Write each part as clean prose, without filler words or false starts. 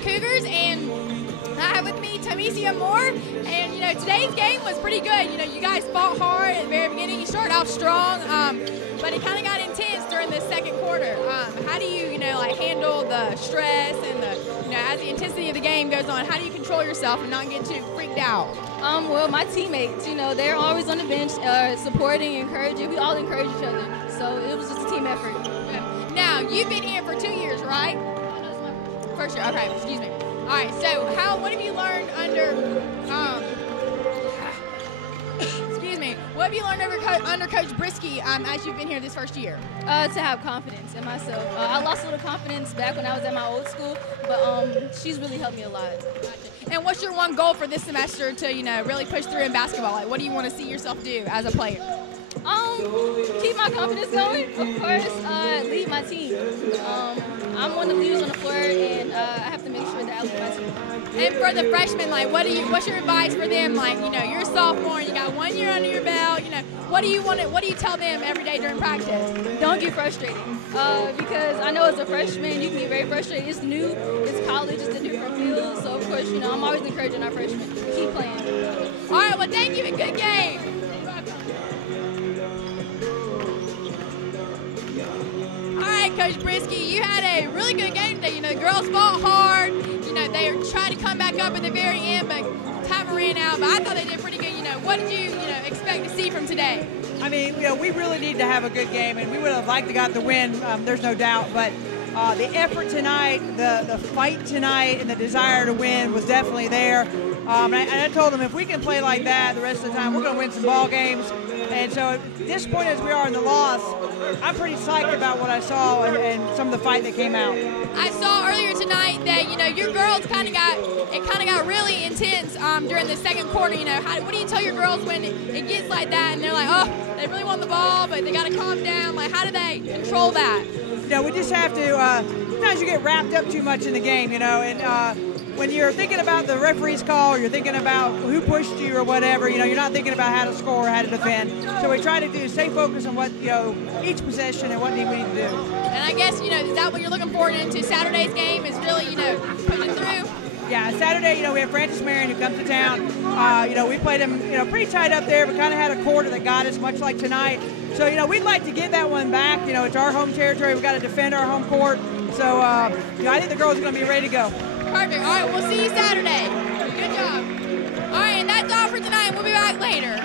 Cougars, and I have with me Tamicia Moore. And today's game was pretty good. You guys fought hard at the very beginning. You started off strong, but it kind of got intense during the second quarter. How do you handle the stress and as the intensity of the game goes on? How do you control yourself and not get too freaked out? Well, my teammates, they're always on the bench, supporting, encouraging. We all encourage each other, so it was just a team effort. Now, you've been here for 2 years, right? First year, okay, excuse me. All right, so what have you learned what have you learned under Coach Brisky as you've been here this first year? To have confidence in myself. I lost a little confidence back when I was at my old school, but she's really helped me a lot. And what's your one goal for this semester to, really push through in basketball? Like, what do you want to see yourself do as a player? Keep my confidence going, of course, lead my team. I'm one of the leaders on the floor, and I have to make sure that I lead my team. And for the freshmen, what's your advice for them? You're a sophomore, you got 1 year under your belt. What do you tell them every day during practice? Don't get frustrated, because I know as a freshman you can get very frustrated. It's new, it's college, it's a different field. So of course, I'm always encouraging our freshmen to keep playing. All right, well, thank you and good game. All right, Coach Brisky, you had a really good game today. The girls fought hard. They tried to come back up at the very end, but time ran out. But I thought they did pretty good. What did you, expect to see from today? I mean, we really need to have a good game, and we would have liked to got the win. There's no doubt, but the effort tonight, the fight tonight, and the desire to win was definitely there. And I told them if we can play like that the rest of the time, we're going to win some ball games. And so, disappointed as we are in the loss, I'm pretty psyched about what I saw and some of the fight that came out. I saw earlier tonight that your girls kind of got really intense during the second quarter. What do you tell your girls when it gets like that and they're like, oh, they really want the ball, but they got to calm down? How do they control that? We just have to. Sometimes you get wrapped up too much in the game, and when you're thinking about the referee's call, or you're thinking about who pushed you or whatever, you're not thinking about how to score or how to defend. So we try to stay focused on what, each possession and what we need to do. And I guess, is that what you're looking forward into Saturday's game is really, pushing through? Yeah, Saturday, we have Francis Marion who comes to town. We played him, pretty tight up there, but kind of had a quarter that got us, much like tonight. So, we'd like to get that one back. It's our home territory. We've got to defend our home court. So, I think the girls are going to be ready to go. Perfect. All right, we'll see you Saturday. Good job. All right, and that's all for tonight. We'll be back later.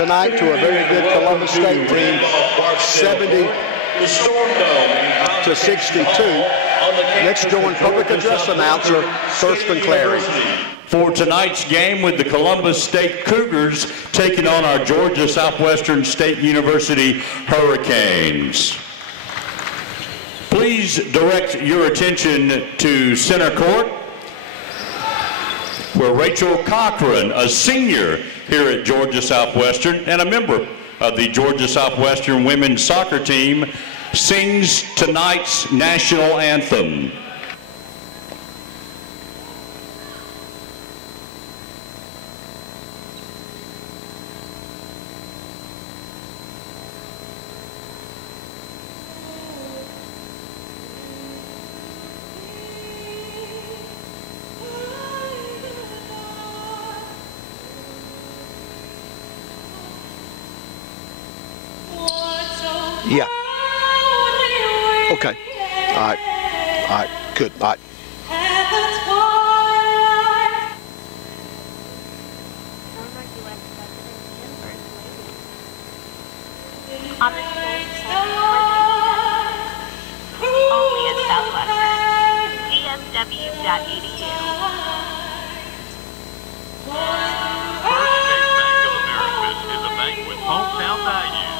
tonight to a very good Columbus State team, 70-62. Next, join public address announcer Thurston Clary. For tonight's game with the Columbus State Cougars taking on our Georgia Southwestern State University Hurricanes. Please direct your attention to center court, where Rachel Cochran, a senior here at Georgia Southwestern and a member of the Georgia Southwestern women's soccer team, sings tonight's national anthem. Yeah. Okay. All right. All right. Good. All right. On the stage, only at Southwestern. GSW.edu. First State Bank of Americus is a bank with hometown values.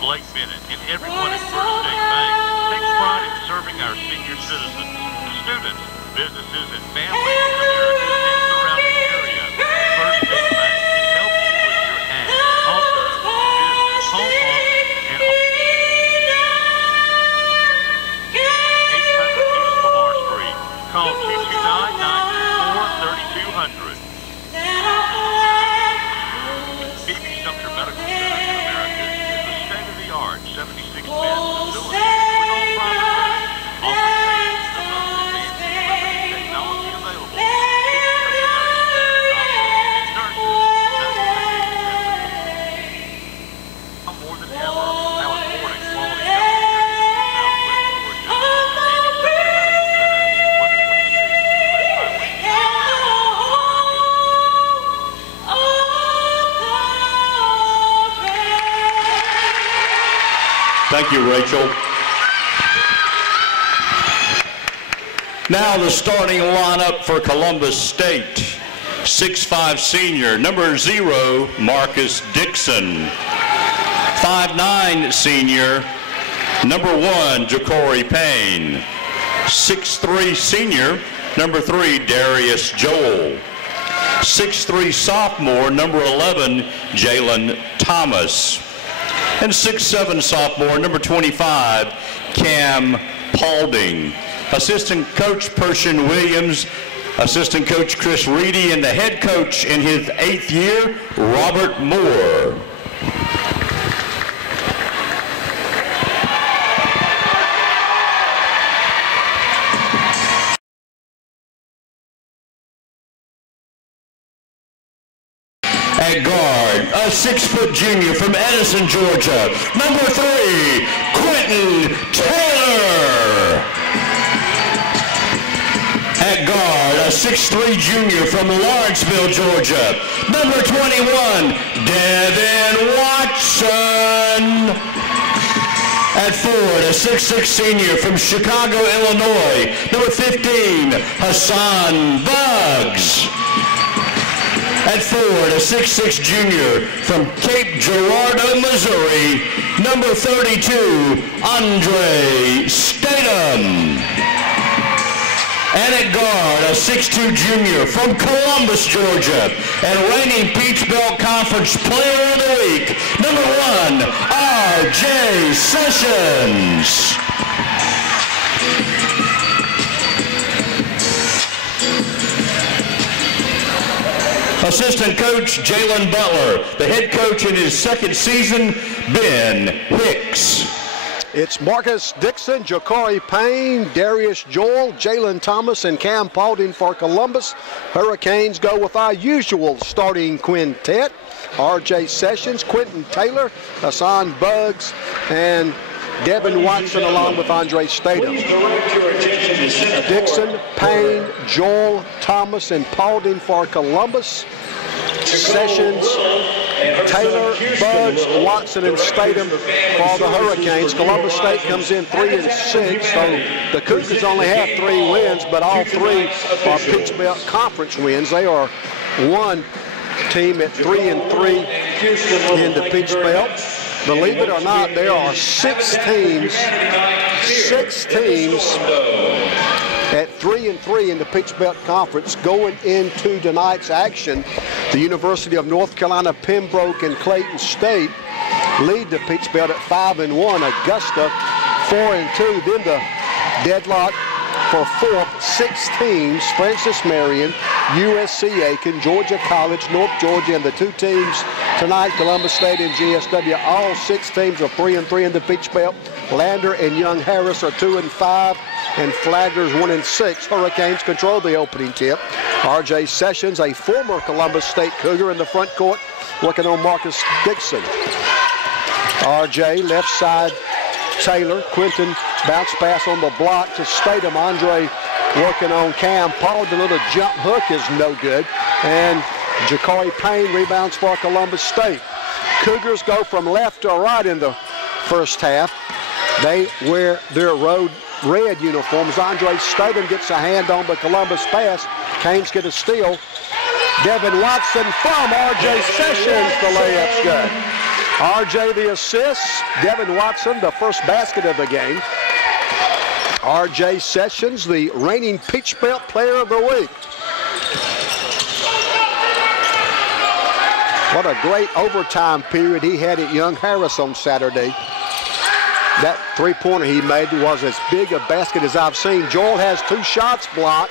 Blake Bennett and everyone at First State Bank takes pride in serving our senior citizens, students, businesses, and families in America and surrounding area. First State Bank can help you with your ag, auto, business, home loan, and all. 800 East Lamar Street. Call 229-924-3200. BB Sumter Medical Center in America is the state-of-the-art 76-bed facility with all private rooms, offering patients the most advanced limited technology available. Now more than ever, how important quality health care is in Southwest Georgia. Thank you, Rachel. Now the starting lineup for Columbus State. 6'5" senior, number 0, Marcus Dixon. 5'9" senior, number 1, Ja'Cory Payne. 6'3" senior, number 3, Darius Joel. 6'3" sophomore, number 11, Jalen Thomas. And 6'7" sophomore, number 25, Cam Paulding. Assistant coach Pershing Williams, assistant coach Chris Reedy, and the head coach in his 8th year, Robert Moore. At guard, a 6-foot junior from Edison, Georgia, number 3, Quentin Taylor. At guard, a 6'3" junior from Lawrenceville, Georgia, number 21, Devin Watson. At forward, a 6'6" senior from Chicago, Illinois, number 15, Hassan Buggs. At forward, a 6'6" junior from Cape Girardeau, Missouri, number 32, Andre Statham. And at guard, a 6'2" junior from Columbus, Georgia, and reigning Peach Belt Conference Player of the Week, number 1, R.J. Sessions. Assistant coach Jalen Butler. The head coach in his 2nd season, Ben Hicks. It's Marcus Dixon, Ja'Cory Payne, Darius Joel, Jalen Thomas, and Cam Paulding for Columbus. Hurricanes go with our usual starting quintet. R.J. Sessions, Quentin Taylor, Hassan Buggs, and Devin Watson along with Andre Statham. Dixon, Payne, Joel, Thomas, and Paulding for Columbus. Sessions, Taylor, Bugs, Watson, and Statham for the Hurricanes. Columbus State comes in 3-6, so the Cougars only have 3 wins, but all 3 are Peach Belt Conference wins. They are one team at 3-3 in the Peach Belt. Believe it or not, there are 6 teams at 3-3 in the Peach Belt Conference going into tonight's action. The University of North Carolina, Pembroke, and Clayton State lead the Peach Belt at 5-1. Augusta 4-2. Then the deadlock for 4th, 6 teams: Francis Marion, USC Aiken, Georgia College, North Georgia, and the 2 teams tonight, Columbus State and GSW. All 6 teams are 3-3 in the Peach Belt. Lander and Young Harris are 2-5, and Flaggers 1-6. Hurricanes control the opening tip. R.J. Sessions, a former Columbus State Cougar, in the front court, working on Marcus Dixon. R.J. left side, Taylor. Quinton bounce pass on the block to Statham. Andre working on Cam Paul. The little jump hook is no good. And Ja'Cory Payne rebounds for Columbus State. Cougars go from left to right in the first half. They wear their road red uniforms. Andre Statham gets a hand on the Columbus pass. Canes get a steal. Devin Watson from R.J. Sessions. The layup's good. R.J. the assist. Devin Watson the first basket of the game. R.J. Sessions, the reigning Peach Belt Player of the Week. What a great overtime period he had at Young Harris on Saturday. That 3-pointer he made was as big a basket as I've seen. Joel has 2 shots blocked.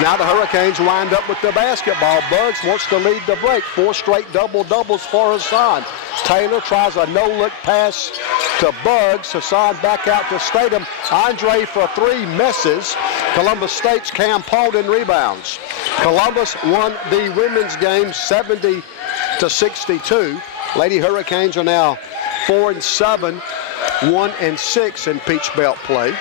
Now the Hurricanes wind up with the basketball. Bugs wants to lead the break. 4 straight double-doubles for Hassan. Taylor tries a no-look pass to Bugs. Hassan back out to Statham. Andre for 3 misses. Columbus State's Cam Paulding rebounds. Columbus won the women's game 70-62. Lady Hurricanes are now 4-7, 1-6 in Peach Belt play.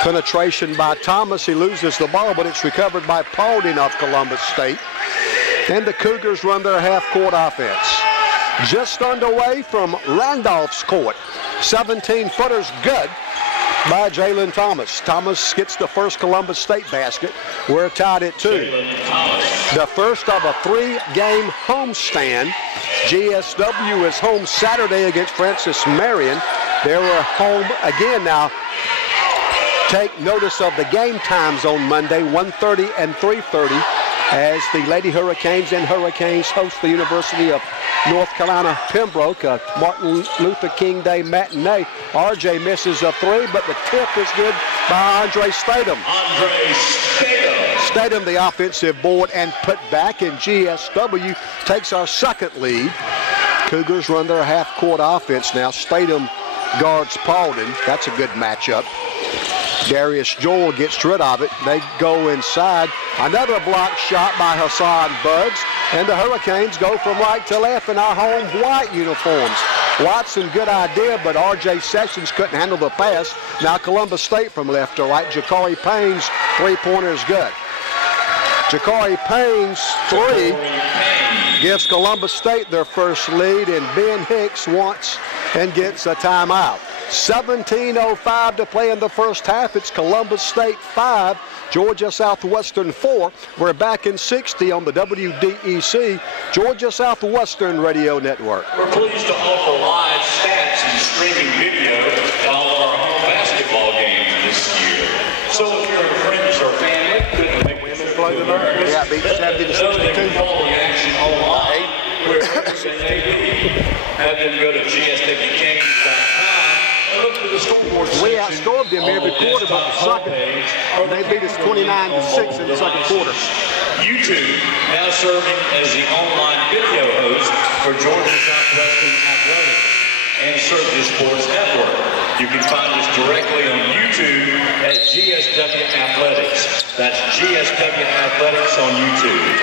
Penetration by Thomas. He loses the ball, but it's recovered by Paulding of Columbus State. And the Cougars run their half-court offense. Just underway from Randolph's court. 17-footers good by Jalen Thomas. Thomas gets the first Columbus State basket. We're tied at 2. The first of a 3-game homestand. GSW is home Saturday against Francis Marion. They were home again now. Take notice of the game times on Monday, 1:30 and 3:30, as the Lady Hurricanes and Hurricanes host the University of North Carolina Pembroke, a Martin Luther King Day matinee. RJ misses a 3, but the tip is good by Andre Statham. Statham, the offensive board and put back, and GSW takes our second lead. Cougars run their half-court offense now. Statham guards Paulding. That's a good matchup. Darius Joel gets rid of it. They go inside. Another block shot by Hassan Bugs. And the Hurricanes go from right to left in our home white uniforms. Watson, good idea, but R.J. Sessions couldn't handle the pass. Now Columbus State from left to right. Ja'Cory Payne's 3-pointer is good. Ja'Cory Payne's 3 gives Columbus State their first lead, and Ben Hicks wants and gets a timeout. 17:05 to play in the first half. It's Columbus State 5, Georgia Southwestern 4. We're back in 60 on the WDEC Georgia Southwestern Radio Network. We're pleased to offer live stats and streaming video at all of our home basketball games this year. So if you're friends or family, couldn't make women play tonight. Yeah, beat 70-62. Following action online, where have them go to GSWKings.com. We outscored them every quarter, but the second, they beat us 29-6 in the second quarter. YouTube now serving as the online video host for Georgia Southwestern Athletics and Surgeon Sports Network. You can find us directly on YouTube at GSW Athletics. That's GSW Athletics on YouTube.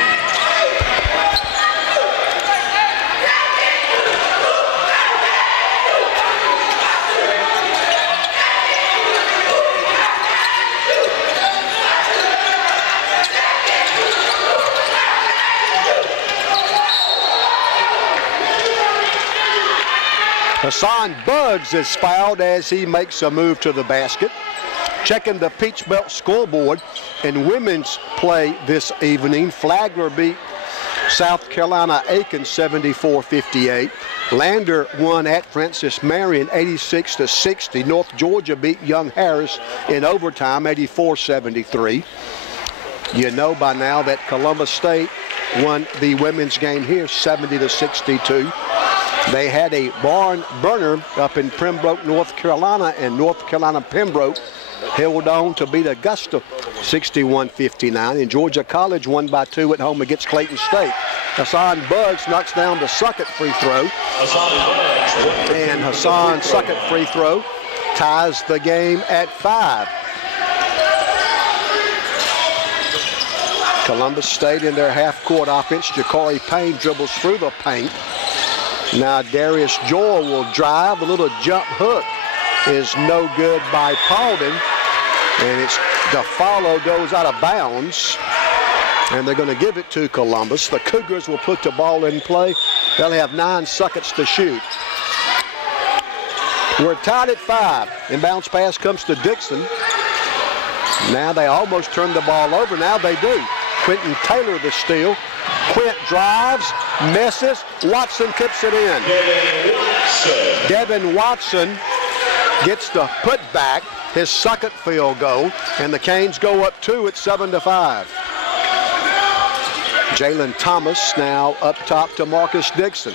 Hassan Buggs is fouled as he makes a move to the basket. Checking the Peach Belt scoreboard in women's play this evening, Flagler beat South Carolina Aiken 74-58. Lander won at Francis Marion 86-60. North Georgia beat Young Harris in overtime 84-73. You know by now that Columbus State won the women's game here 70-62. They had a barn burner up in Pembroke, North Carolina, and North Carolina Pembroke held on to beat Augusta 61-59. And Georgia College won by 2 at home against Clayton State. Hassan Buggs knocks down the Suckett free throw. And Hassan's Suckett free throw ties the game at 5. Columbus State in their half-court offense. Ja'Cory Payne dribbles through the paint. Now Darius Joel will drive. A little jump hook is no good by Paulding. And the follow goes out of bounds. And they're going to give it to Columbus. The Cougars will put the ball in play. They'll have 9 seconds to shoot. We're tied at 5. Inbounds pass comes to Dixon. Now they almost turned the ball over. Now they do. Quentin Taylor the steal. Quint drives, misses. Watson tips it in. Devin Watson gets the putback, his second field goal, and the Canes go up 2 at 7-5. Jalen Thomas now up top to Marcus Dixon.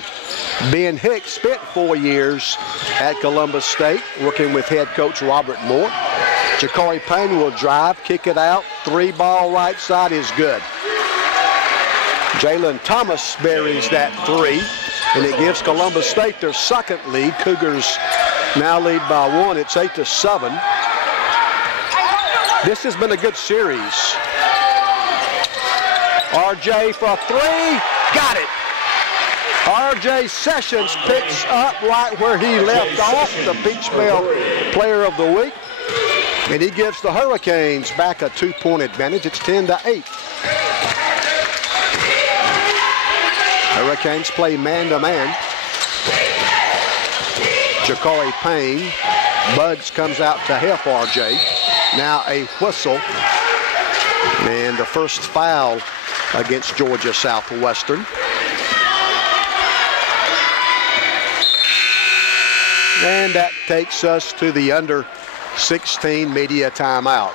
Ben Hicks spent 4 years at Columbus State working with head coach Robert Moore. Ja'Cory Payne will drive, kick it out. 3-ball right side is good. Jalen Thomas buries that 3, and it gives Columbus State their second lead. Cougars now lead by 1. It's 8-7. This has been a good series. RJ for 3, got it. RJ Sessions picks up right where he left off, the Peach Belt Player of the Week. And he gives the Hurricanes back a 2-point advantage. It's 10-8. Hurricanes play man-to-man. Ja'Cory Payne. Buggs comes out to help RJ. Now a whistle. And the first foul against Georgia Southwestern. And that takes us to the under 16 media timeout.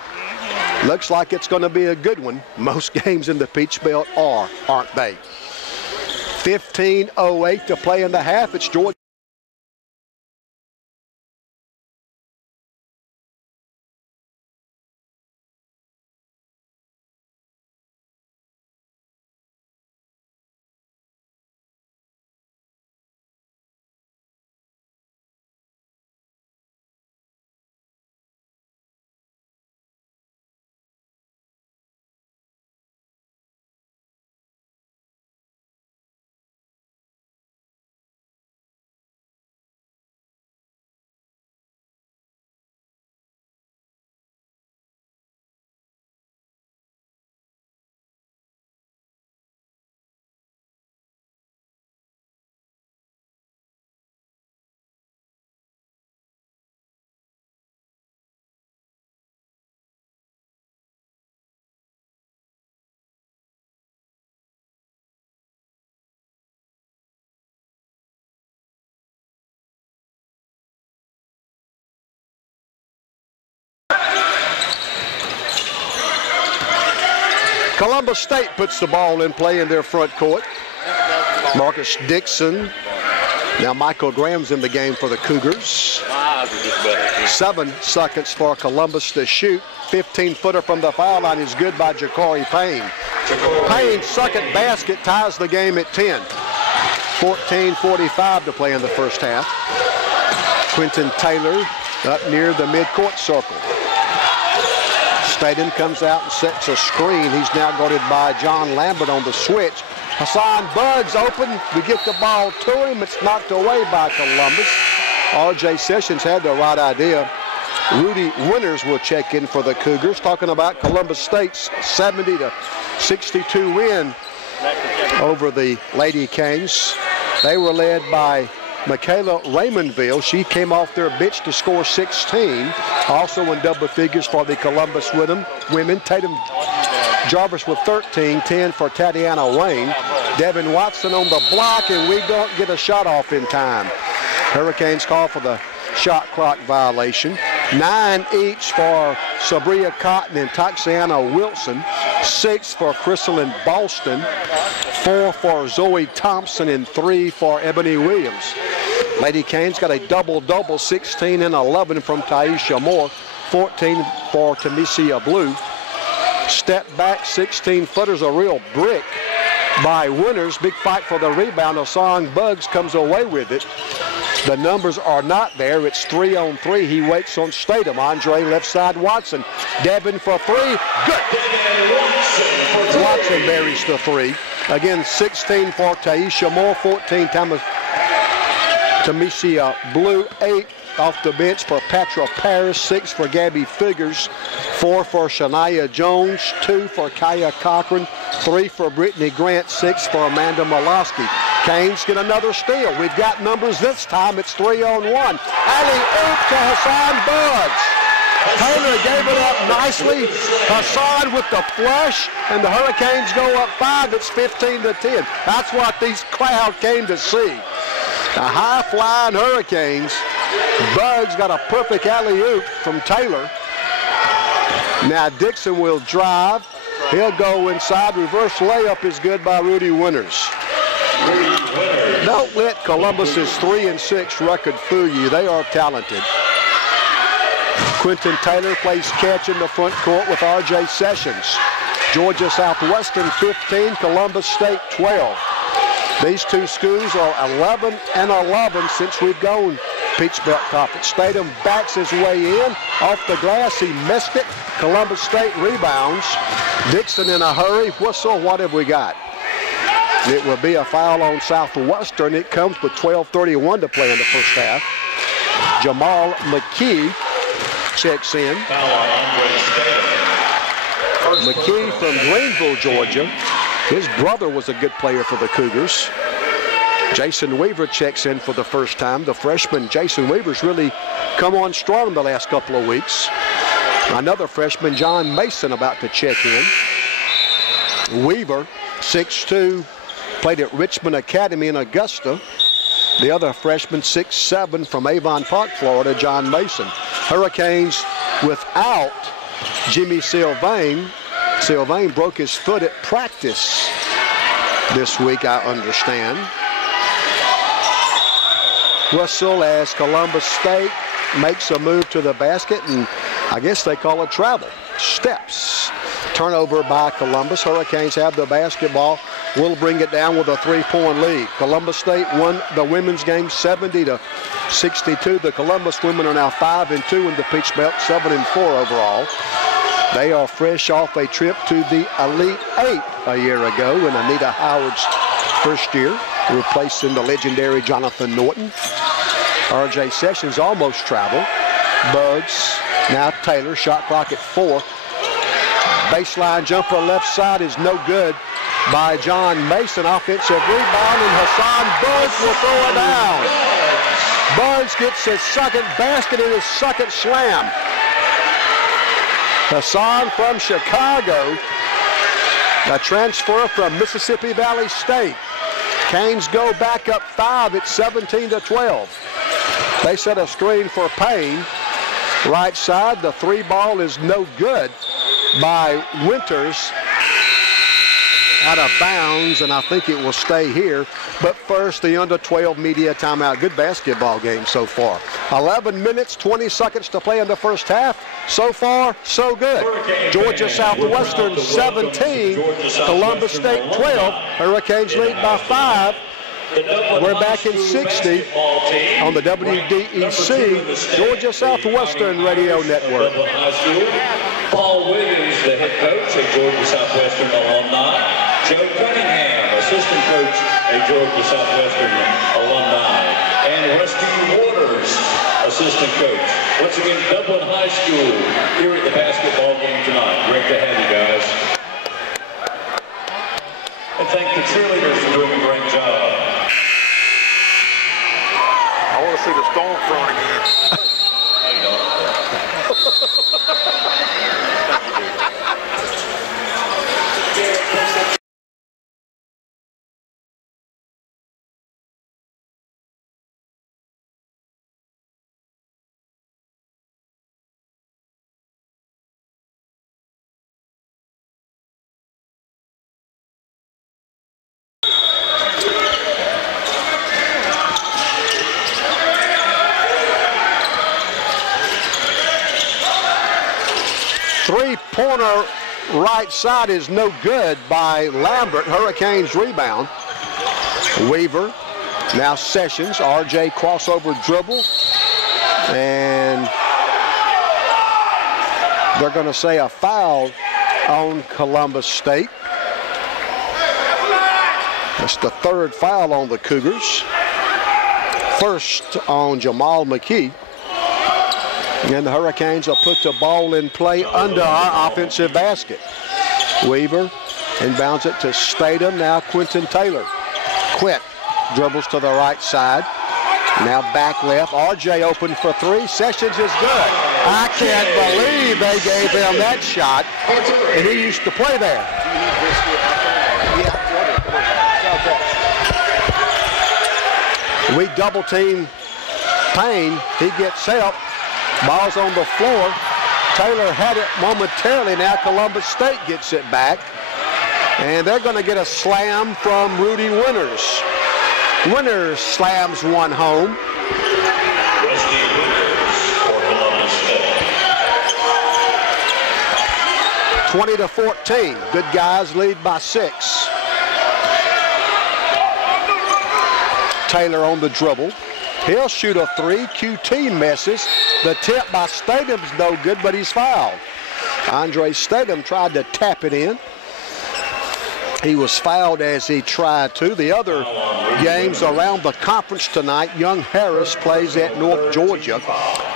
Looks like it's going to be a good one. Most games in the Peach Belt are, aren't they? 15:08 to play in the half. It's Georgia. Columbus State puts the ball in play in their front court. Marcus Dixon. Now Michael Graham's in the game for the Cougars. 7 seconds for Columbus to shoot. 15-footer from the foul line is good by Ja'Cory Payne. Payne's second basket ties the game at 10. 14:45 to play in the first half. Quentin Taylor up near the midcourt circle. Staten comes out and sets a screen. He's now guarded by John Lambert on the switch. Hassan Buggs open. We get the ball to him. It's knocked away by Columbus. RJ Sessions had the right idea. Rudy Winters will check in for the Cougars, talking about Columbus State's 70-62 win over the Lady Canes. They were led by Michaela Raymondville, she came off their bench to score 16. Also in double figures for the Columbus women. Tatum Jarvis with 13, 10 for Tatiana Wayne. Devin Watson on the block, and we don't get a shot off in time. Hurricanes call for the shot clock violation. 9 each for Sabria Cotton and Taxiana Wilson. 6 for Crystalyn Boston. 4 for Zoe Thompson and 3 for Ebony Williams. Lady Canes got a double-double, 16 and 11 from Taisha Moore. 14 for Tamesia Blue. Step back, 16-footers, a real brick by Winters. Big fight for the rebound. Hassan Buggs comes away with it. The numbers are not there. It's 3-on-3. He waits on Statham. Andre left side Watson. Devin for 3. Good. Watson buries the 3. Again, 16 for Taisha Moore, 14 Tamesia Blue, 8 off the bench for Patra Paris, 6 for Gabby Figures, 4 for Shania Jones, 2 for Kaya Cochran, 3 for Brittany Grant, 6 for Amanda Molosky. Canes get another steal. We've got numbers this time. It's 3-on-1. Alley-oop to Hassan Buggs. Taylor gave it up nicely. Hassan with the flush, and the Hurricanes go up 5. It's 15-10. That's what these crowd came to see. The high-flying Hurricanes. Buggs got a perfect alley-oop from Taylor. Now Dixon will drive. He'll go inside. Reverse layup is good by Rudy Winters. Don't let Columbus's 3-6 record fool you. They are talented. Quentin Taylor plays catch in the front court with R.J. Sessions. Georgia Southwestern 15, Columbus State 12. These two schools are 11 and 11 since we've gone Peach Belt Conference. Statham backs his way in. Off the glass, he missed it. Columbus State rebounds. Dixon in a hurry. Whistle, what have we got? It will be a foul on Southwestern. It comes with 12:31 to play in the first half. Jamal McKee checks in. McKee from Greenville, Georgia. His brother was a good player for the Cougars. Jason Weaver checks in for the first time. The freshman Jason Weaver's really come on strong the last couple of weeks. Another freshman, John Mason, about to check in. Weaver, 6'2", played at Richmond Academy in Augusta. The other freshman, 6'7", from Avon Park, Florida, John Mason. Hurricanes without Jimmy Sylvain. Sylvain broke his foot at practice this week, I understand. Whistle as Columbus State makes a move to the basket, and I guess they call it travel. Steps. Turnover by Columbus. Hurricanes have the basketball. Will bring it down with a 3-point lead. Columbus State won the women's game 70-62. The Columbus women are now 5-2 in the Peach Belt, 7-4 overall. They are fresh off a trip to the Elite 8 a year ago in Anita Howard's first year, replacing the legendary Jonathan Norton. R.J. Sessions almost traveled. Buggs, now Taylor, shot clock at 4. Baseline jumper left side is no good by John Mason. Offensive rebound, and Hassan Buggs will throw it down. Buggs gets his second basket and his second slam. Hassan from Chicago, a transfer from Mississippi Valley State. Canes go back up 5 at 17-12. They set a screen for Payne. Right side, the 3 ball is no good by Winters. Out of bounds, and I think it will stay here. But first, the under-12 media timeout. Good basketball game so far. 11 minutes, 20 seconds to play in the first half. So far, so good. Georgia Southwestern 17, Columbus State 12. Hurricanes lead by 5. We're back in 60 on the WDEC Georgia Southwestern Radio Network. Paul Williams, the head coach, a Georgia Southwestern alumni. Joe Cunningham, assistant coach, a Georgia Southwestern alumni. And Rusty Waters, assistant coach. Once again, Dublin High School here at the basketball game tonight. Great to have you guys. And thank the cheerleaders for doing a great job. Three-pointer right side is no good by Lambert. Hurricanes rebound. Weaver, now Sessions. RJ crossover dribble. And they're going to say a foul on Columbus State. That's the third foul on the Cougars. First on Jamal McKee. And the Hurricanes will put the ball in play under our offensive basket. Weaver inbounds it to Statham. Now Quentin Taylor. Quint dribbles to the right side. Now back left. RJ open for three. Sessions is good. I can't believe they gave him that shot. And he used to play there. We double team Payne. He gets help. Ball's on the floor. Taylor had it momentarily. Now Columbus State gets it back. And they're going to get a slam from Rudy Winters. Winters slams one home. Rusty Winters for Columbus State. 20-14. Good guys lead by 6. Taylor on the dribble. He'll shoot a three. QT misses. The tip by Statham's no good, but he's fouled. Andre Statham tried to tap it in. He was fouled as he tried to. The other games around the conference tonight, Young Harris plays at North Georgia.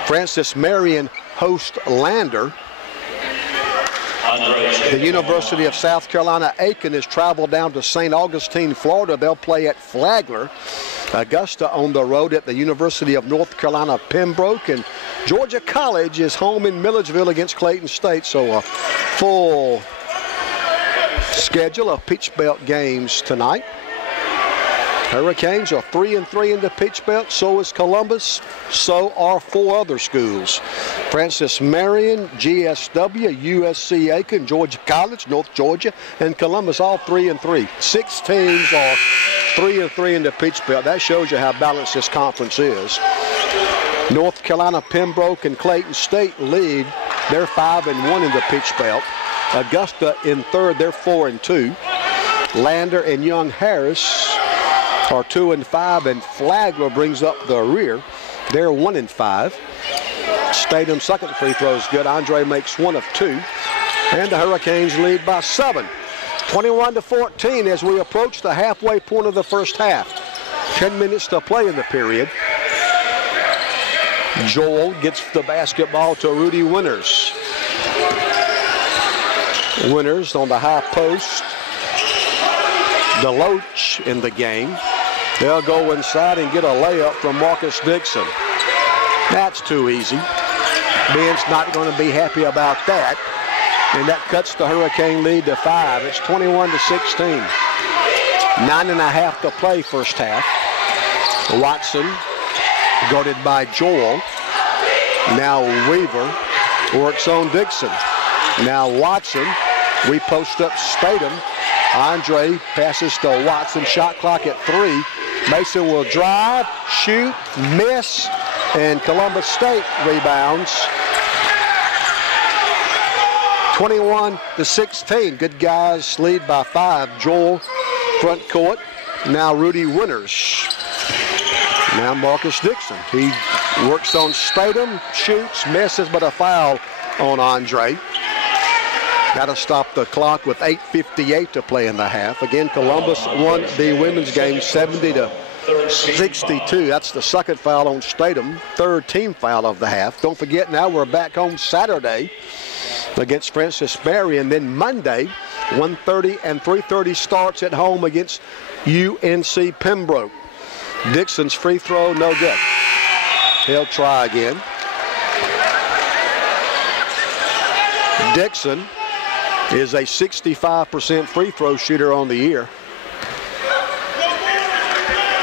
Francis Marion hosts Lander. The University of South Carolina Aiken has traveled down to St. Augustine, Florida. They'll play at Flagler. Augusta on the road at the University of North Carolina, Pembroke. And Georgia College is home in Milledgeville against Clayton State. So a full schedule of Peach Belt games tonight. Hurricanes are 3-3 in the Peach Belt. So is Columbus. So are 4 other schools. Francis Marion, GSW, USC Aiken, Georgia College, North Georgia, and Columbus, all 3-3. 6 teams are 3-3 in the Peach Belt. That shows you how balanced this conference is. North Carolina, Pembroke, and Clayton State lead. They're 5-1 in the Peach Belt. Augusta in third, they're 4-2. Lander and Young Harris are 2-5, and Flagler brings up the rear. They're 1-5. Statham's second free throw is good. Andre makes 1 of 2. And the Hurricanes lead by 7. 21-14 as we approach the halfway point of the first half. 10 minutes to play in the period. Joel gets the basketball to Rudy Winters. Winters on the high post. DeLoach in the game. They'll go inside and get a layup from Marcus Dixon. That's too easy. Ben's not going to be happy about that. And that cuts the Hurricane lead to 5. It's 21-16. 9.5 to play first half. Watson guarded by Joel. Now Weaver works on Dixon. Now Watson. We post up Statham. Andre passes to Watson. Shot clock at 3. Mason will drive, shoot, miss, and Columbus State rebounds. 21-16. Good guys lead by 5. Joel front court. Now Rudy Winters. Now Marcus Dixon. He works on Statham, shoots, misses, but a foul on Andre. Got to stop the clock with 8:58 to play in the half. Again, Columbus won the women's game 70-62. That's the second foul on Statham, third team foul of the half. Don't forget, now we're back home Saturday against Francis Marion. Then Monday, 1:30 and 3:30 starts at home against UNC Pembroke. Dixon's free throw, no good. He'll try again. Dixon is a 65% free throw shooter on the year.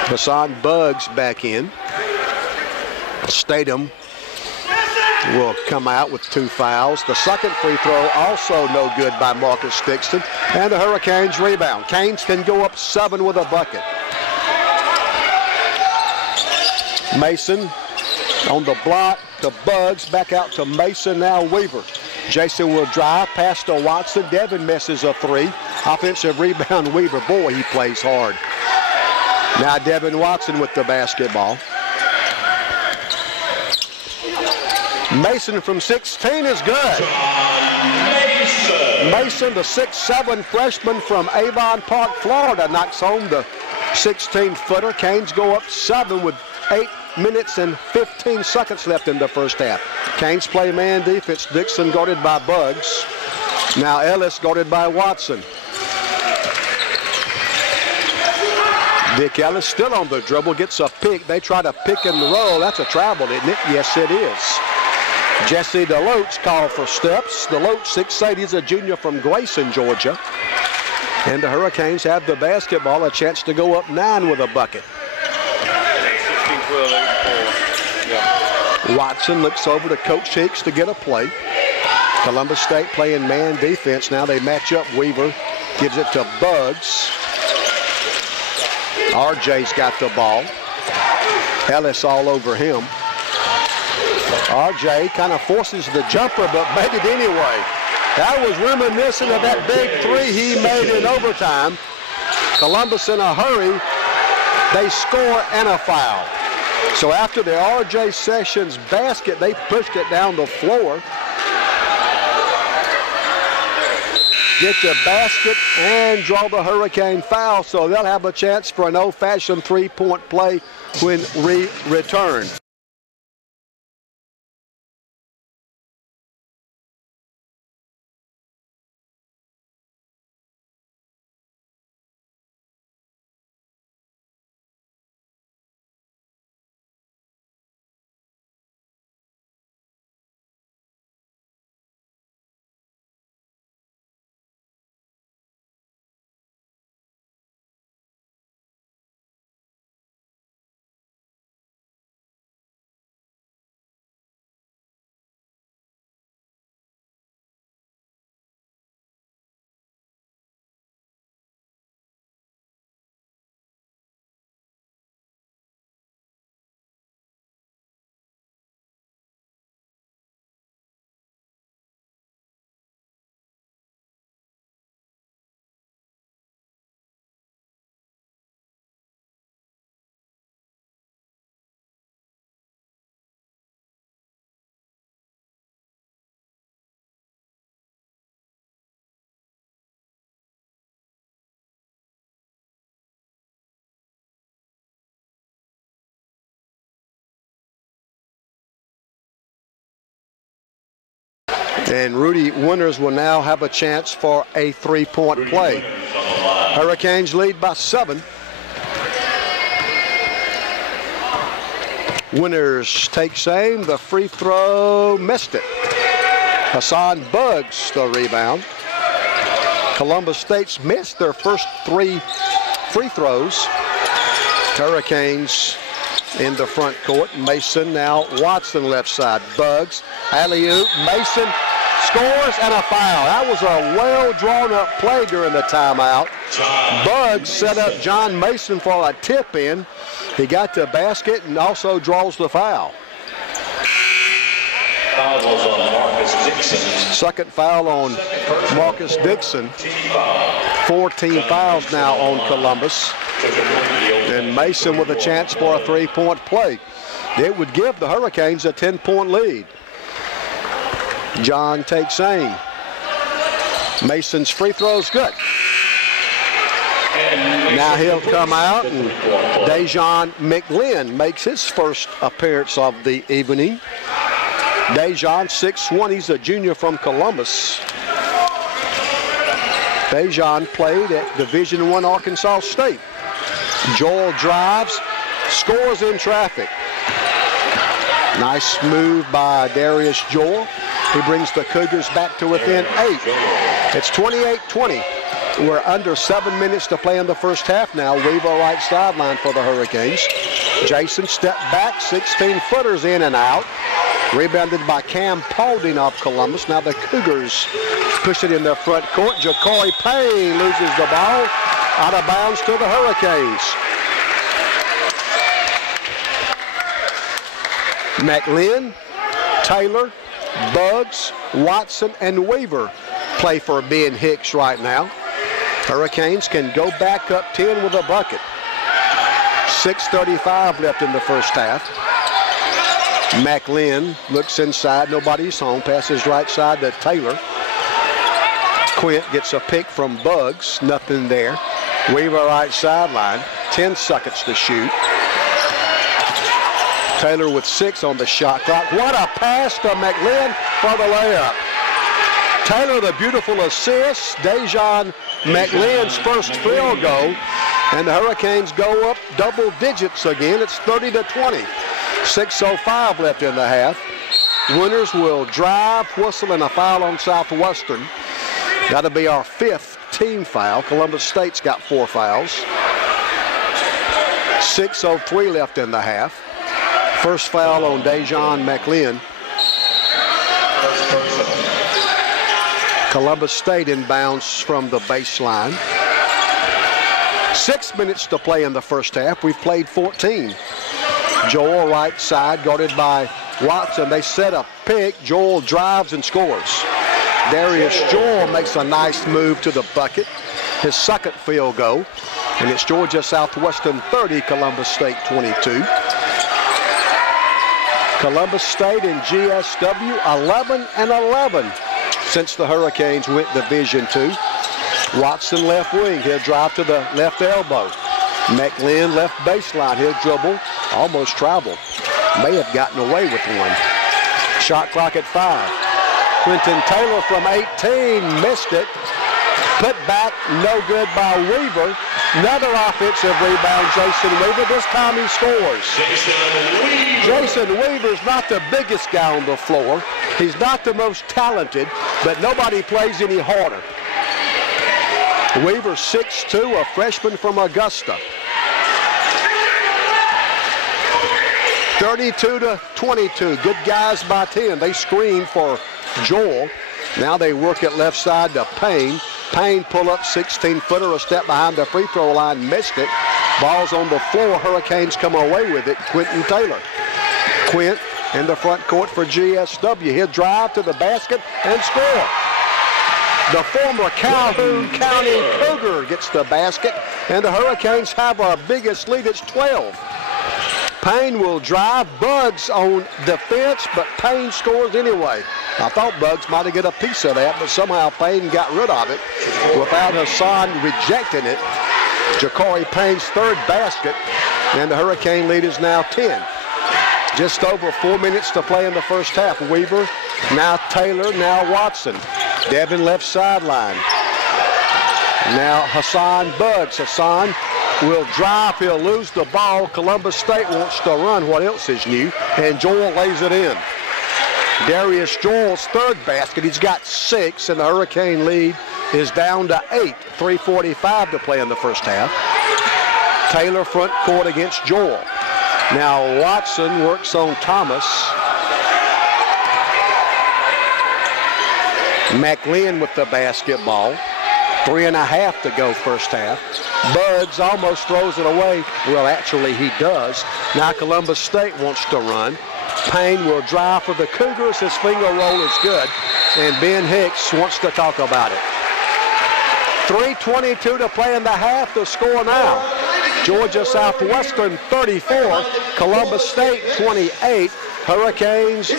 Hassan Buggs back in. Statham will come out with 2 fouls. The second free throw also no good by Marcus Dixon. And the Hurricanes rebound. Canes can go up 7 with a bucket. Mason on the block to Buggs. Back out to Mason. Now Weaver. Jason will drive past to Watson. Devin misses a three. Offensive rebound, Weaver. Boy, he plays hard. Now Devin Watson with the basketball. Mason from 16 is good. Mason, the 6'7" freshman from Avon Park, Florida, knocks home the 16-footer. Canes go up 7 with 8 minutes and 15 seconds left in the first half. Canes play man defense. Dixon guarded by Buggs. Now Ellis guarded by Watson. Dick Ellis still on the dribble, gets a pick. They try to pick and roll. That's a travel, isn't it? Yes, it is. Jesse DeLoach called for steps. DeLoach, 6'8", he's a junior from Grayson, Georgia. And the Hurricanes have the basketball, a chance to go up 9 with a bucket. Watson looks over to Coach Hicks to get a play. Columbus State playing man defense. Now they match up. Weaver gives it to Buggs. RJ's got the ball. Ellis all over him. RJ kind of forces the jumper, but made it anyway. That was reminiscent of that big three he made in overtime. Columbus in a hurry. They score and a foul. So after the RJ Sessions basket, they pushed it down the floor. Get the basket and draw the Hurricane foul, so they'll have a chance for an old-fashioned three-point play when we return. And Rudy Winters will now have a chance for a three-point play. Hurricanes lead by 7. Winters takes aim. The free throw missed it. Hassan Buggs the rebound. Columbus State's missed their first 3 free throws. Hurricanes in the front court. Mason now Watson left side. Buggs, alley-oop, Mason scores and a foul. That was a well drawn up play during the timeout. Buggs set up John Mason for a tip in. He got the basket and also draws the foul. Foul was on Marcus Dixon. Second foul on Marcus Dixon. 14 fouls now on Columbus. And Mason with a chance for a three-point play. It would give the Hurricanes a 10-point lead. John takes aim. Mason's free throw's good. Now he'll come out, and Dejon McLean makes his first appearance of the evening. Dejon, 6'1", he's a junior from Columbus. Dejon played at Division I Arkansas State. Joel drives, scores in traffic. Nice move by Darius Joel. He brings the Cougars back to within 8. It's 28-20. We're under 7 minutes to play in the first half now. Weaver right sideline for the Hurricanes. Jason step back, 16-footers in and out. Rebounded by Cam Paulding of Columbus. Now the Cougars push it in their front court. Ja'Cory Payne loses the ball. Out of bounds to the Hurricanes. McLean, Taylor, Bugs, Watson, and Weaver play for Ben Hicks right now. Hurricanes can go back up 10 with a bucket. 6:35 left in the first half. McLean looks inside, nobody's home, passes right side to Taylor. Quint gets a pick from Bugs, nothing there. Weaver right sideline, 10 seconds to shoot. Taylor with 6 on the shot clock. What a pass to McLean for the layup. Taylor, the beautiful assist. Dejan McLean's first field goal. And the Hurricanes go up double digits again. It's 30-20. 6:05 left in the half. Winners will drive, whistle, and a foul on Southwestern. That'll be our 5th team foul. Columbus State's got 4 fouls. 6:03 left in the half. First foul on Dejan McLean. Columbus State inbounds from the baseline. 6 minutes to play in the first half. We've played 14. Joel right side, guarded by Watson. They set a pick. Joel drives and scores. Darius Joel makes a nice move to the bucket. His second field goal. And it's Georgia Southwestern 30, Columbus State 22. Columbus State and GSW 11-11 since the Hurricanes went Division II. Watson left wing, he'll drive to the left elbow. McLean left baseline, he'll dribble, almost travel. May have gotten away with one. Shot clock at 5. Quentin Taylor from 18, missed it. Put back, no good by Weaver. Another offensive rebound, Jason Weaver. This time he scores. Jason Weaver's not the biggest guy on the floor. He's not the most talented, but nobody plays any harder. Weaver 6'2", a freshman from Augusta. 32-22. Good guys by 10. They screen for Joel. Now they work it left side to Payne. Payne pull up 16-footer, a step behind the free throw line, missed it. Ball's on the floor. Hurricanes come away with it. Quentin Taylor. Quint in the front court for GSW. He'll drive to the basket and score. The former Calhoun County Cougar gets the basket, and the Hurricanes have our biggest lead. It's 12. Payne will drive. Bugs on defense, but Payne scores anyway. I thought Bugs might have got a piece of that, but somehow Payne got rid of it without Hassan rejecting it. Ja'Cory Payne's third basket, and the Hurricane lead is now 10. Just over 4 minutes to play in the first half. Weaver, now Taylor, now Watson. Devin left sideline. Now Hassan Bugs. Hassan will drive. He'll lose the ball. Columbus State wants to run. What else is new? And Joel lays it in. Darius Joel's third basket. He's got 6, and the Hurricane lead is down to 8. 3:45 to play in the first half. Taylor front court against Joel. Now Watson works on Thomas. McLean with the basketball. 3.5 to go first half. Bugs almost throws it away. Well, actually he does. Now Columbus State wants to run. Payne will drive for the Cougars. His finger roll is good. And Ben Hicks wants to talk about it. 3:22 to play in the half. The score now. Georgia Southwestern 34. Columbus State 28. Hurricanes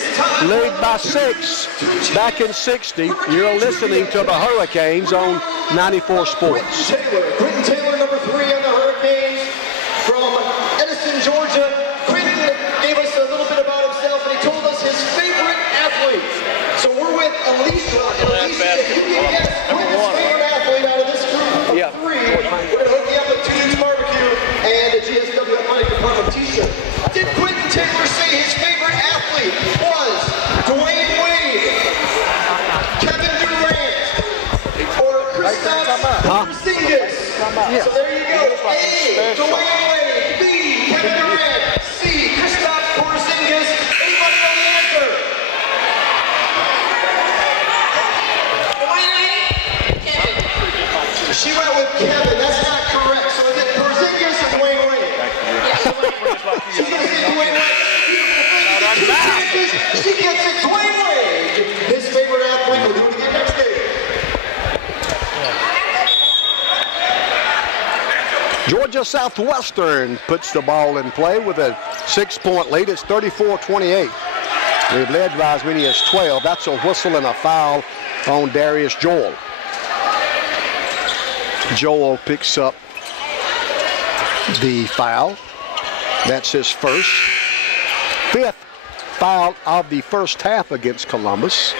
lead by 6. Back in 60. You're listening to the Hurricanes on 94 Sports. Quentin Taylor, number 3 on the Hurricanes from Edison, Georgia. Quentin gave us a little bit about himself, and he told us his favorite athlete. So we're with Alicia. And Alicia, if you can guess Quentin's favorite athlete out of this group of 3, we're going to hook you up with Tunes Barbecue and a GSW Athletic Department t-shirt. Did Quentin Taylor say his favorite athlete was Dwayne Wade, Kevin Durant, or Kristaps Porzingis? So there you go. A, Dwayne Wade. B, Kevin Durant. C, Kristaps Porzingis. Anybody know the answer? Dwayne Wade? Kevin. She went with Kevin. That's not correct. So is it Porzingis or Dwayne Wade? She's going to say Dwayne Wade. Beautiful thing. She gets it. Dwayne Wade, his favorite athlete, will do it again next day. Georgia Southwestern puts the ball in play with a 6-point lead. It's 34-28. We've led by as many as 12. That's a whistle and a foul on Darius Joel. Joel picks up the foul. That's his first. 5th foul of the first half against Columbus.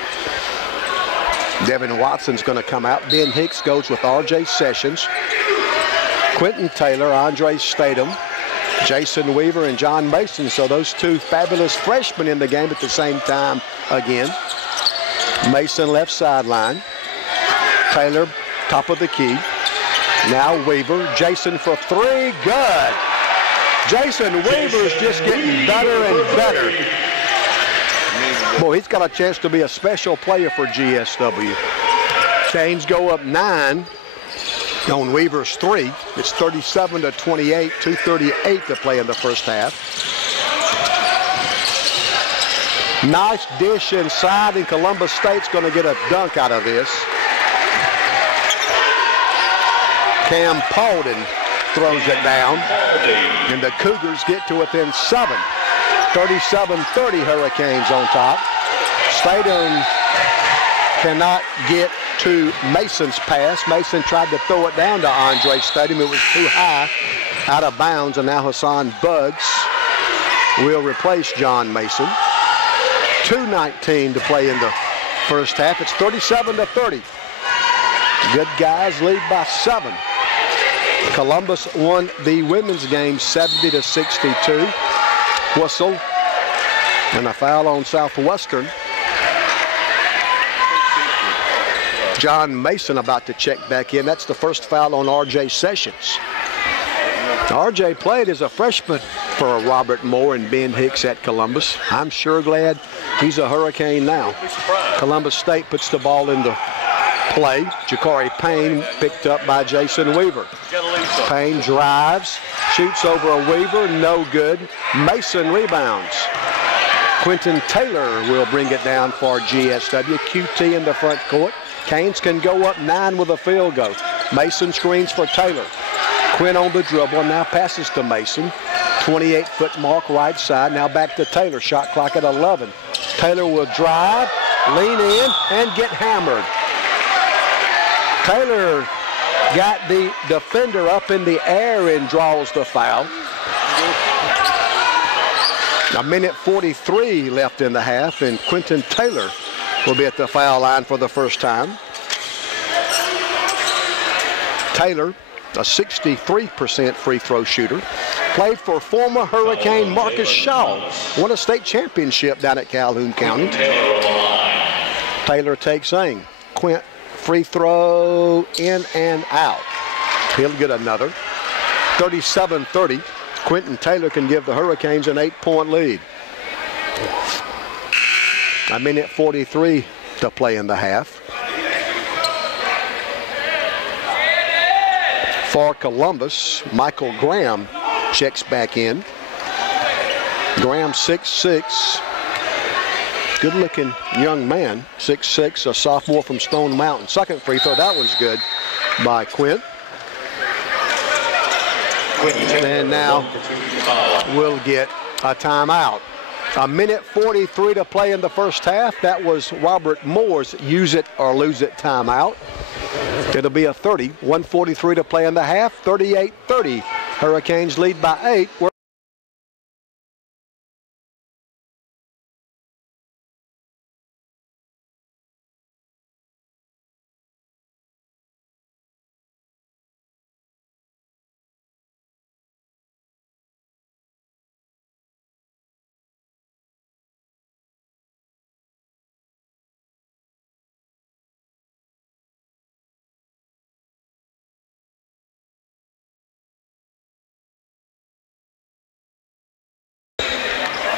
Devin Watson's going to come out. Ben Hicks goes with R.J. Sessions, Quentin Taylor, Andre Statham, Jason Weaver, and John Mason. So those two fabulous freshmen in the game at the same time again. Mason left sideline. Taylor top of the key. Now Weaver. Jason for 3. Good. Jason Weaver's just getting better and better. Boy, he's got a chance to be a special player for GSW. Canes go up 9 on Weaver's 3. It's 37-28, 2:38 to play in the first half. Nice dish inside, and Columbus State's going to get a dunk out of this. Cam Paulden throws it down, and the Cougars get to within 7. 37-30 Hurricanes on top. Statham cannot get to Mason's pass. Mason tried to throw it down to Andre Statham. It was too high, out of bounds, and now Hassan Buggs will replace John Mason. 2:19 to play in the first half. It's 37-30. Good guys lead by 7. Columbus won the women's game 70-62. Whistle and a foul on Southwestern. John Mason about to check back in. That's the first foul on R.J. Sessions. R.J. played as a freshman for Robert Moore and Ben Hicks at Columbus. I'm sure glad he's a Hurricane now. Columbus State puts the ball into play. Ja'Cory Payne picked up by Jason Weaver. Payne drives, shoots over a Weaver, no good. Mason rebounds. Quentin Taylor will bring it down for GSW. QT in the front court. Canes can go up 9 with a field goal. Mason screens for Taylor. Quinn on the dribble, now passes to Mason. 28-foot mark right side. Now back to Taylor. Shot clock at 11. Taylor will drive, lean in, and get hammered. Taylor got the defender up in the air and draws the foul. A minute 43 left in the half, and Quentin Taylor will be at the foul line for the first time. Taylor, a 63% free throw shooter, played for former Hurricane Marcus Shaw, won a state championship down at Calhoun County. Taylor takes aim. Quint, free throw in and out. He'll get another. 37-30. Quentin Taylor can give the Hurricanes an 8-point lead. A minute 43 to play in the half. For Columbus, Michael Graham checks back in. Graham 6'6", good-looking young man, 6'6", a sophomore from Stone Mountain. Second free throw, that one's good by Quint. And now we'll get a timeout. A minute 43 to play in the first half. That was Robert Moore's use it or lose it timeout. It'll be a 30. 1:43 to play in the half. 38-30. Hurricanes lead by 8.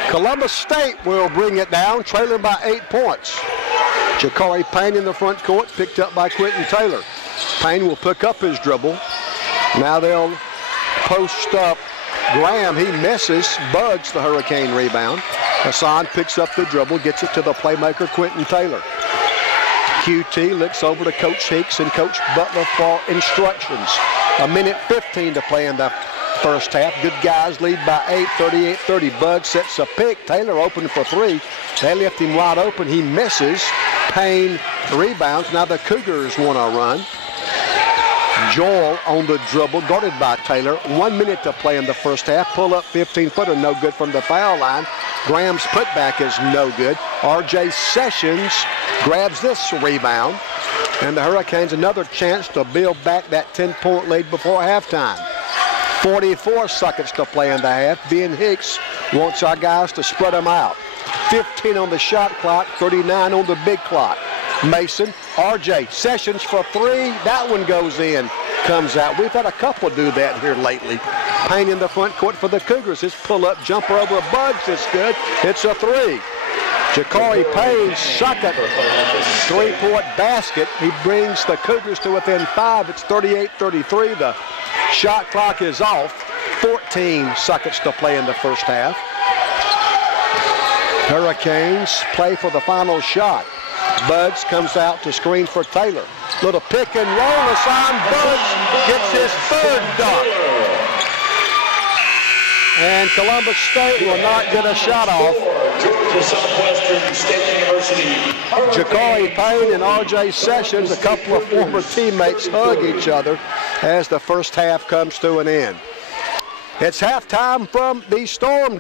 Columbus State will bring it down, trailing by 8 points. Ja'Cory Payne in the front court, picked up by Quentin Taylor. Payne will pick up his dribble. Now they'll post up Graham. He misses. Buggs the Hurricane rebound. Hassan picks up the dribble, gets it to the playmaker, Quentin Taylor. QT looks over to Coach Hicks and Coach Butler for instructions. 1:15 to play in the first half. Good guys lead by 8, 38-30. Bug sets a pick. Taylor open for 3. They left him wide open. He misses. Payne rebounds. Now the Cougars want to run. Joel on the dribble, guarded by Taylor. 1 minute to play in the first half. Pull up 15-footer, no good from the foul line. Graham's putback is no good. R.J. Sessions grabs this rebound. And the Hurricanes another chance to build back that 10-point lead before halftime. 44 seconds to play in the half. Ben Hicks wants our guys to spread them out. 15 on the shot clock, 39 on the big clock. Mason, R.J. Sessions for 3. That one goes in, comes out. We've had a couple do that here lately. Payne in the front court for the Cougars. His pull-up jumper over Bugs is good. It's a 3. Ja'Cory Payne's second three-point basket. He brings the Cougars to within 5. It's 38-33. The shot clock is off. 14 seconds to play in the first half. Hurricanes play for the final shot. Bugs comes out to screen for Taylor. Little pick and roll. Hassan Bugs gets his 3rd dunk. And Columbus State will not get a shot off. Georgia Southwestern State University. Ja'Cory Payne and R.J. Sessions, a couple of former teammates, hug each other as the first half comes to an end. It's halftime from the Storm.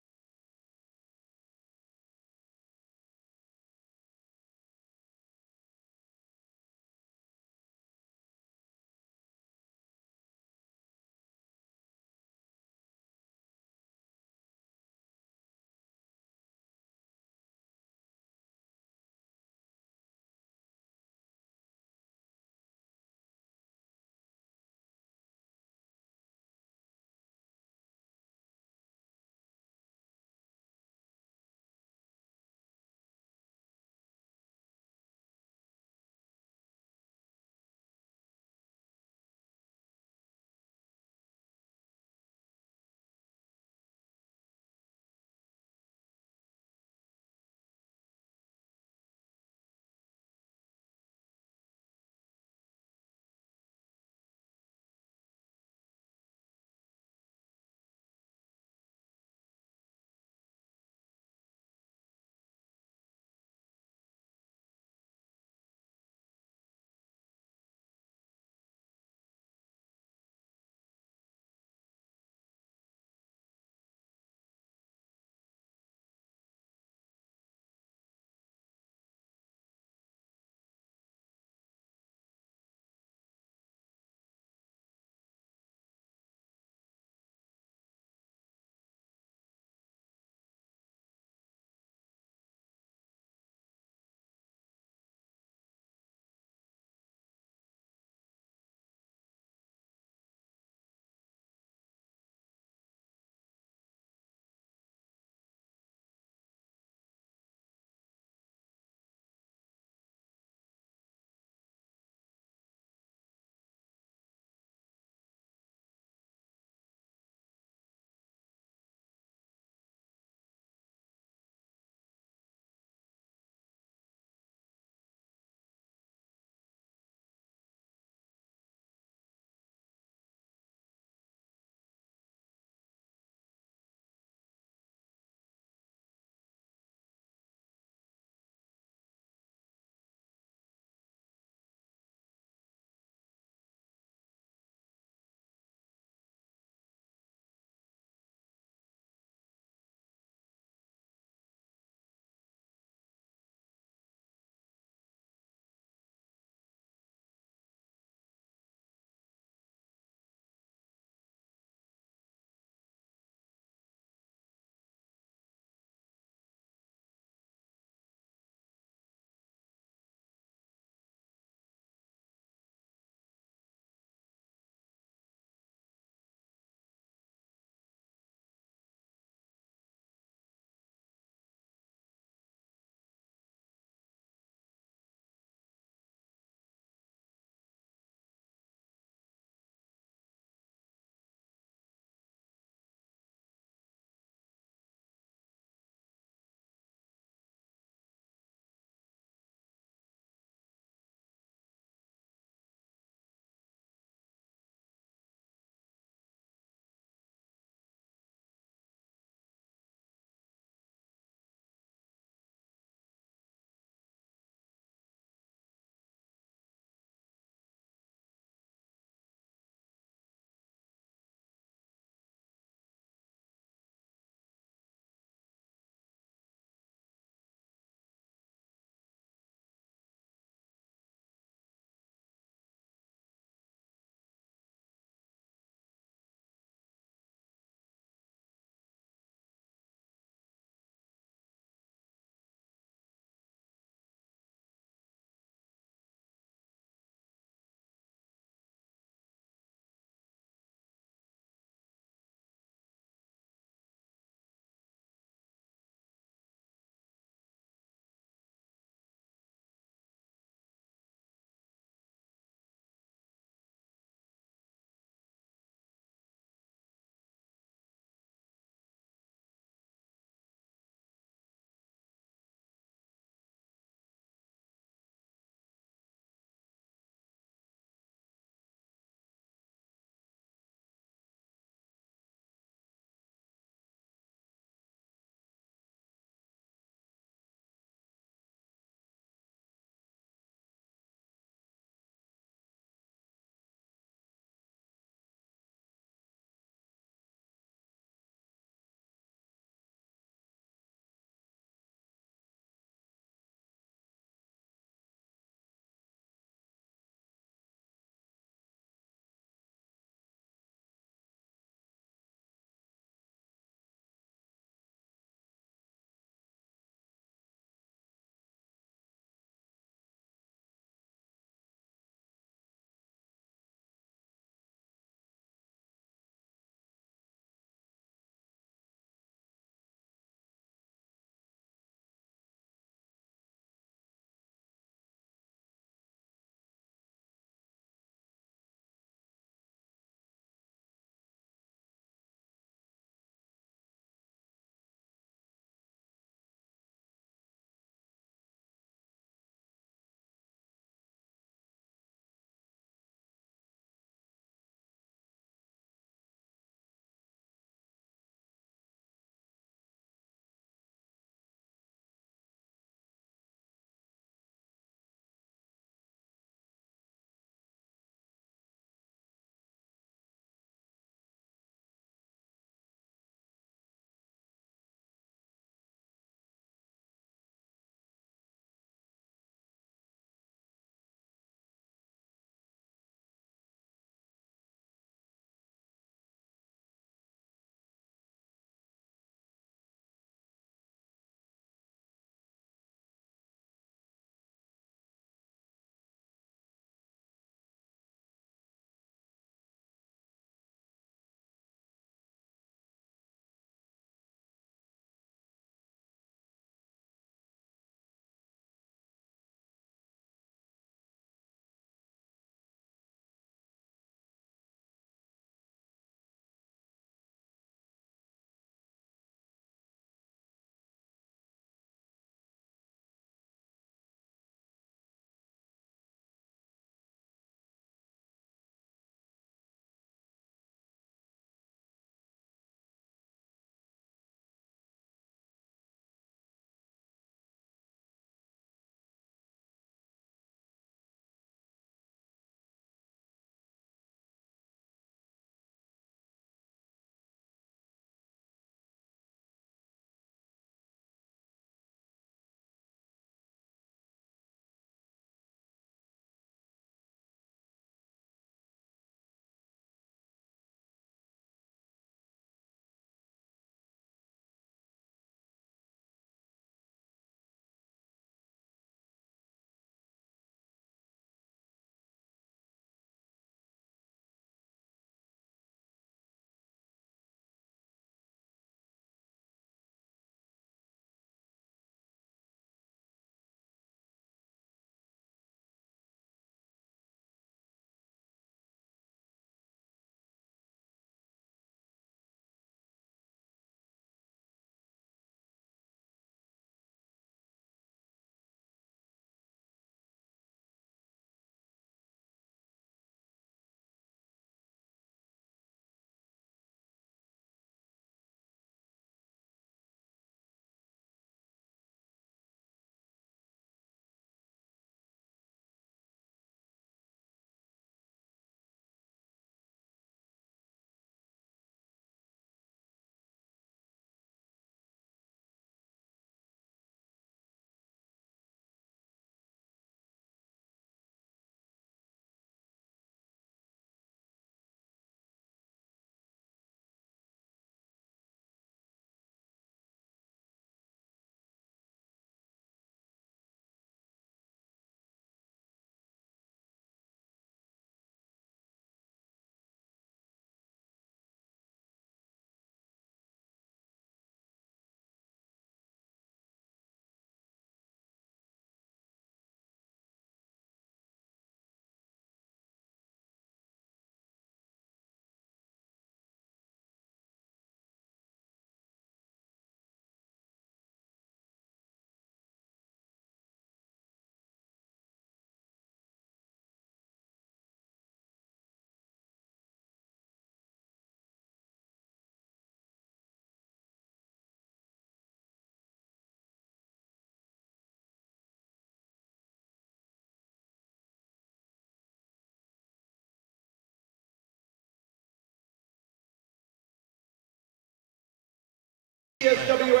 GSW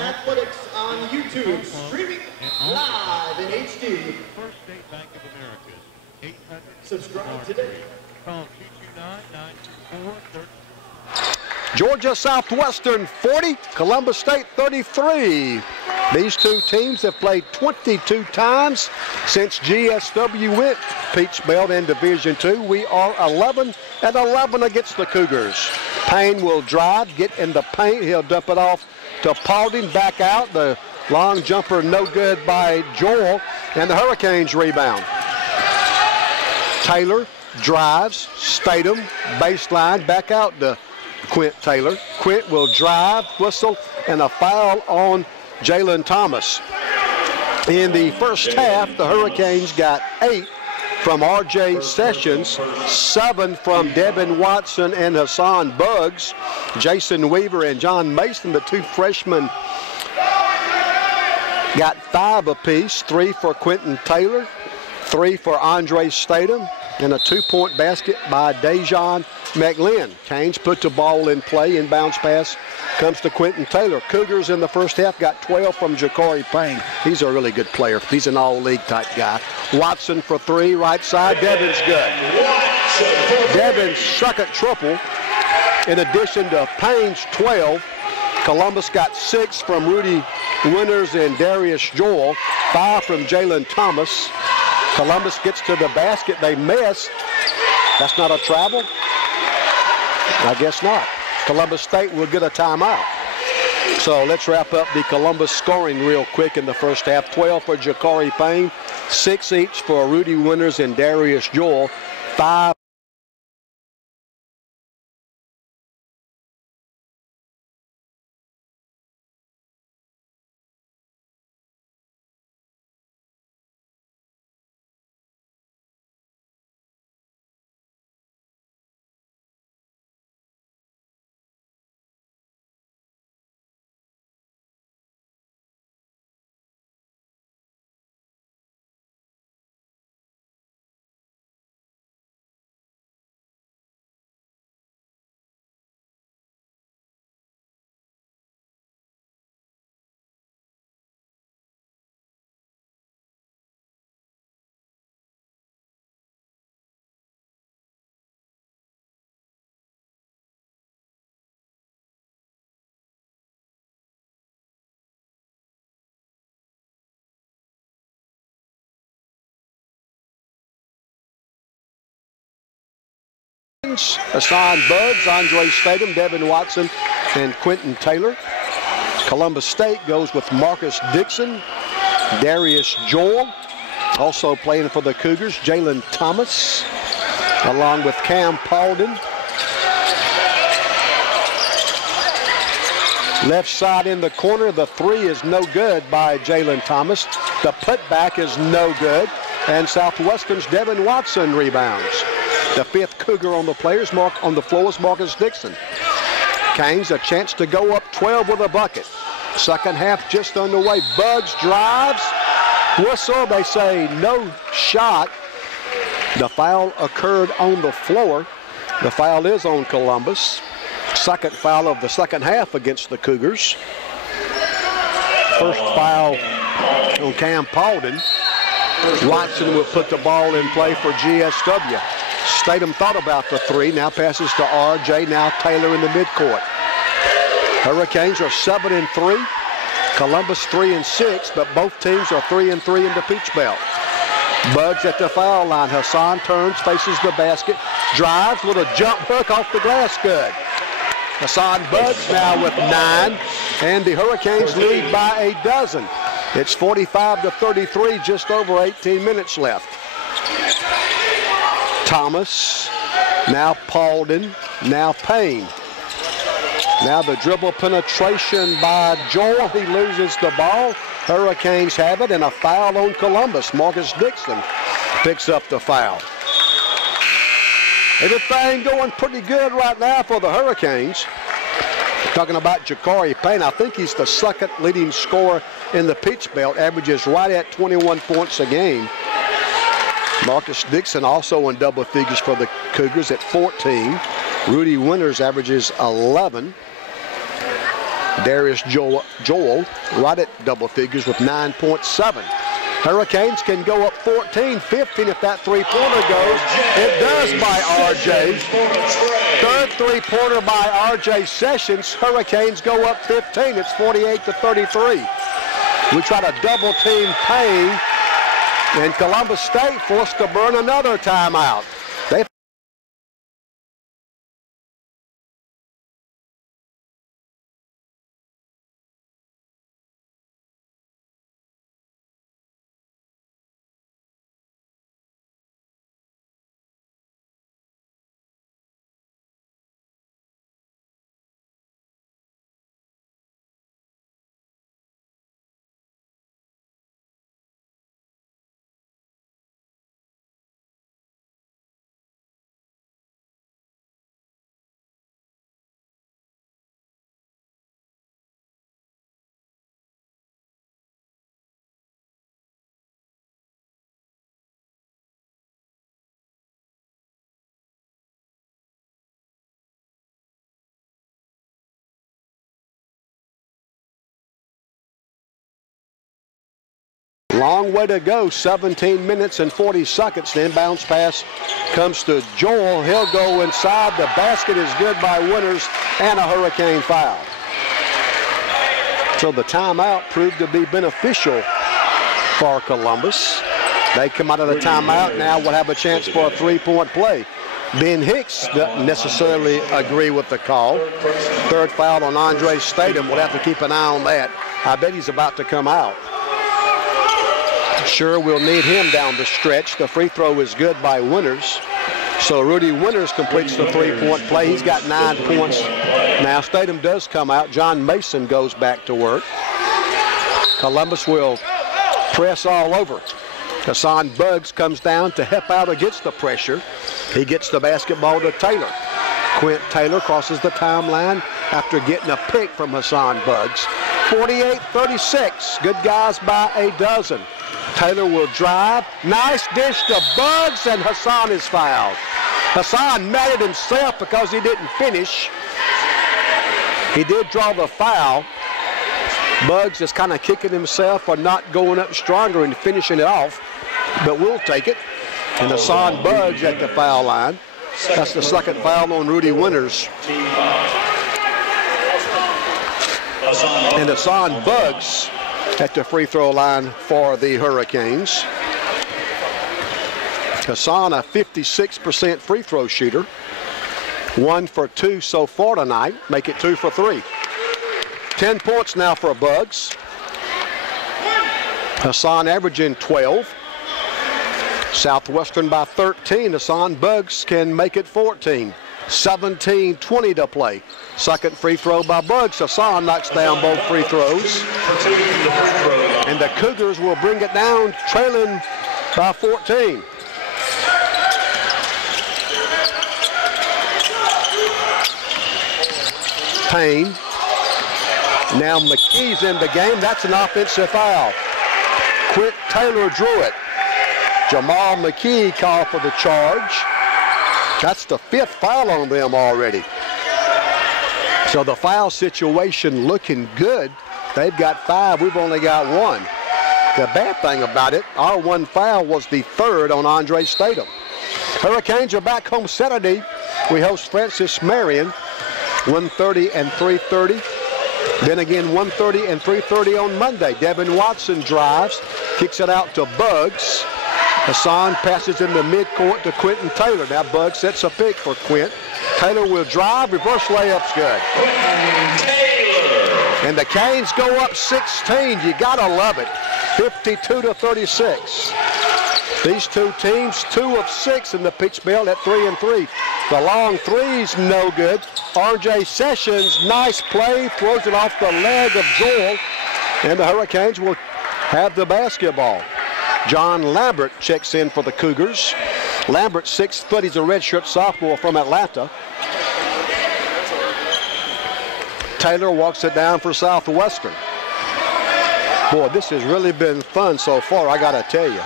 Athletics on YouTube, streaming live in HD. First State Bank of Americus, 800. Subscribe today. Call 229-924-30. Georgia Southwestern 40, Columbus State 33. These two teams have played 22 times since GSW went Peach Belt in Division II. We are 11-11 against the Cougars. Payne will drive, get in the paint. He'll dump it off to Paulding, back out. The long jumper no good by Joel, and the Hurricanes rebound. Taylor drives, Statham, baseline, back out to Quint Taylor. Quint will drive, whistle, and a foul on Jalen Thomas. In the first half, the Hurricanes got 8 from R.J. Sessions, 7 from Devin Watson and Hassan Buggs. Jason Weaver and John Mason, the two freshmen, got 5 apiece, 3 for Quentin Taylor, 3 for Andre Statham, and a 2-point basket by Dejon McLean. Canes put the ball in play, inbounds pass comes to Quentin Taylor. Cougars in the first half got 12 from Ja'Cory Payne. He's a really good player. He's an all-league type guy. Watson for 3, right side. Devin's good. Devin's second triple, in addition to Payne's 12. Columbus got 6 from Rudy Winters and Darius Joel, 5 from Jalen Thomas. Columbus gets to the basket. They miss. That's not a travel? I guess not. Columbus State will get a timeout. So let's wrap up the Columbus scoring real quick in the first half. 12 for Ja'Cory Payne, 6 each for Rudy Winters and Darius Joel, 5Hassan Buggs, Andre Statham, Devin Watson, and Quentin Taylor. Columbus State goes with Marcus Dixon, Darius Joel, also playing for the Cougars, Jalen Thomas, along with Cam Paulding. Left side in the corner, the 3 is no good by Jalen Thomas. The putback is no good, and Southwestern's Devin Watson rebounds. The 5th Cougar on the players mark on the floor is Marcus Dixon. Canes a chance to go up 12 with a bucket. Second half just underway. Buggs drives, whistle. They say no shot. The foul occurred on the floor. The foul is on Columbus. Second foul of the second half against the Cougars. First foul on Cam Paulding. Watson will put the ball in play for GSW. Statham thought about the 3, now passes to R.J., now Taylor in the midcourt. Hurricanes are 7-3, Columbus 3-6, but both teams are 3-3 in the Peach Belt. Buggs at the foul line. Hassan turns, faces the basket, drives with a jump hook off the glass, good. Hassan Buggs now with 9, and the Hurricanes lead by a dozen. It's 45-33, just over 18 minutes left. Thomas, now Paulding, now Payne. Now the dribble penetration by Joel. He loses the ball. Hurricanes have it, and a foul on Columbus. Marcus Dixon picks up the foul. Everything going pretty good right now for the Hurricanes. Talking about Ja'Cory Payne, I think he's the second leading scorer in the Peach Belt, averages right at 21 points a game. Marcus Dixon also in double figures for the Cougars at 14. Rudy Winters averages 11. Darius Joel right at double figures with 9.7. Hurricanes can go up 14-15 if that three-pointer goes. It does by R.J. Third three-pointer by R.J. Sessions. Hurricanes go up 15. It's 48-33. We try to double team Payne, and Columbus State forced to burn another timeout. Long way to go, 17 minutes and 40 seconds. The inbounds pass comes to Joel. He'll go inside. The basket is good by Winters and a Hurricane foul. So the timeout proved to be beneficial for Columbus. They come out of the timeout. Now will have a chance for a three-point play. Ben Hicks doesn't necessarily agree with the call. Third foul on Andre Statham. We'll have to keep an eye on that. I bet he's about to come out. Sure, we'll need him down the stretch. The free throw is good by Winters. So Rudy Winters completes the three-point play. He's got 9 points. Now Statham does come out. John Mason goes back to work. Columbus will press all over. Hassan Buggs comes down to help out against the pressure. He gets the basketball to Taylor. Quint Taylor crosses the timeline after getting a pick from Hassan Buggs. 48-36. Good guys by a dozen. Taylor will drive. Nice dish to Buggs, and Hassan is fouled. Hassan mad at himself because he didn't finish. He did draw the foul. Buggs is kind of kicking himself for not going up stronger and finishing it off, but we'll take it. And Hassan Buggs at the foul line. That's the second foul on Rudy Winters. And Hassan Buggs at the free throw line for the Hurricanes. Hassan, a 56% free throw shooter. 1 for 2 so far tonight. Make it 2 for 3. 10 points now for Buggs. Hassan averaging 12. Southwestern by 13. Hassan Buggs can make it 14. 17-20 to play. Second free throw by Buggs. Hassan knocks down both free throws. And the Cougars will bring it down, trailing by 14. Payne. Now McKee's in the game. That's an offensive foul. Quint Taylor drew it. Jamal McKee called for the charge. That's the 5th foul on them already. So the foul situation looking good. They've got 5. We've only got 1. The bad thing about it, our 1 foul was the 3rd on Andre Statham. Hurricanes are back home Saturday. We host Francis Marion, 1:30 and 3:30. Then again, 1:30 and 3:30 on Monday. Devin Watson drives, kicks it out to Buggs. Hassan passes in the midcourt to Quentin Taylor. Now Buggs sets a pick for Quint. Taylor will drive, reverse layup's good. And the Canes go up 16. You gotta love it. 52-36. These two teams, 2 of 6 in the pitch belt at 3 and 3. The long three's no good. R.J. Sessions, nice play, throws it off the leg of Joel, and the Hurricanes will have the basketball. John Lambert checks in for the Cougars. Lambert, 6 foot, he's a redshirt sophomore from Atlanta. Taylor walks it down for Southwestern. Boy, this has really been fun so far, I gotta tell you.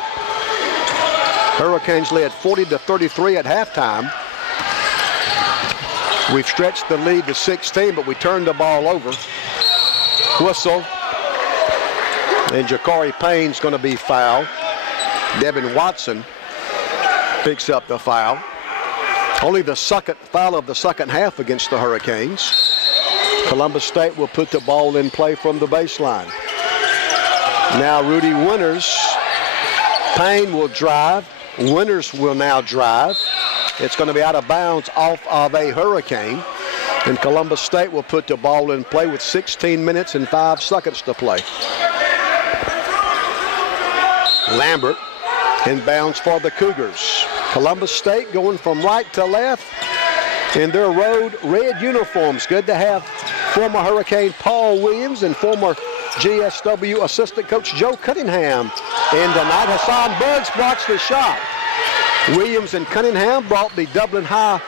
Hurricanes led 40-33 at halftime. We've stretched the lead to 16, but we turned the ball over. Whistle. And Ja'Cory Payne's going to be fouled. Devin Watson picks up the foul. Only the second foul of the second half against the Hurricanes. Columbus State will put the ball in play from the baseline. Now Rudy Winters. Payne will drive. Winters will now drive. It's going to be out of bounds off of a Hurricane. And Columbus State will put the ball in play with 16 minutes and 5 seconds to play. Lambert inbounds for the Cougars. Columbus State going from right to left in their road red uniforms. Good to have former Hurricane Paul Williams and former GSW assistant coach Joe Cunningham in tonight. Hassan Buggs blocks the shot. Williams and Cunningham brought the Dublin High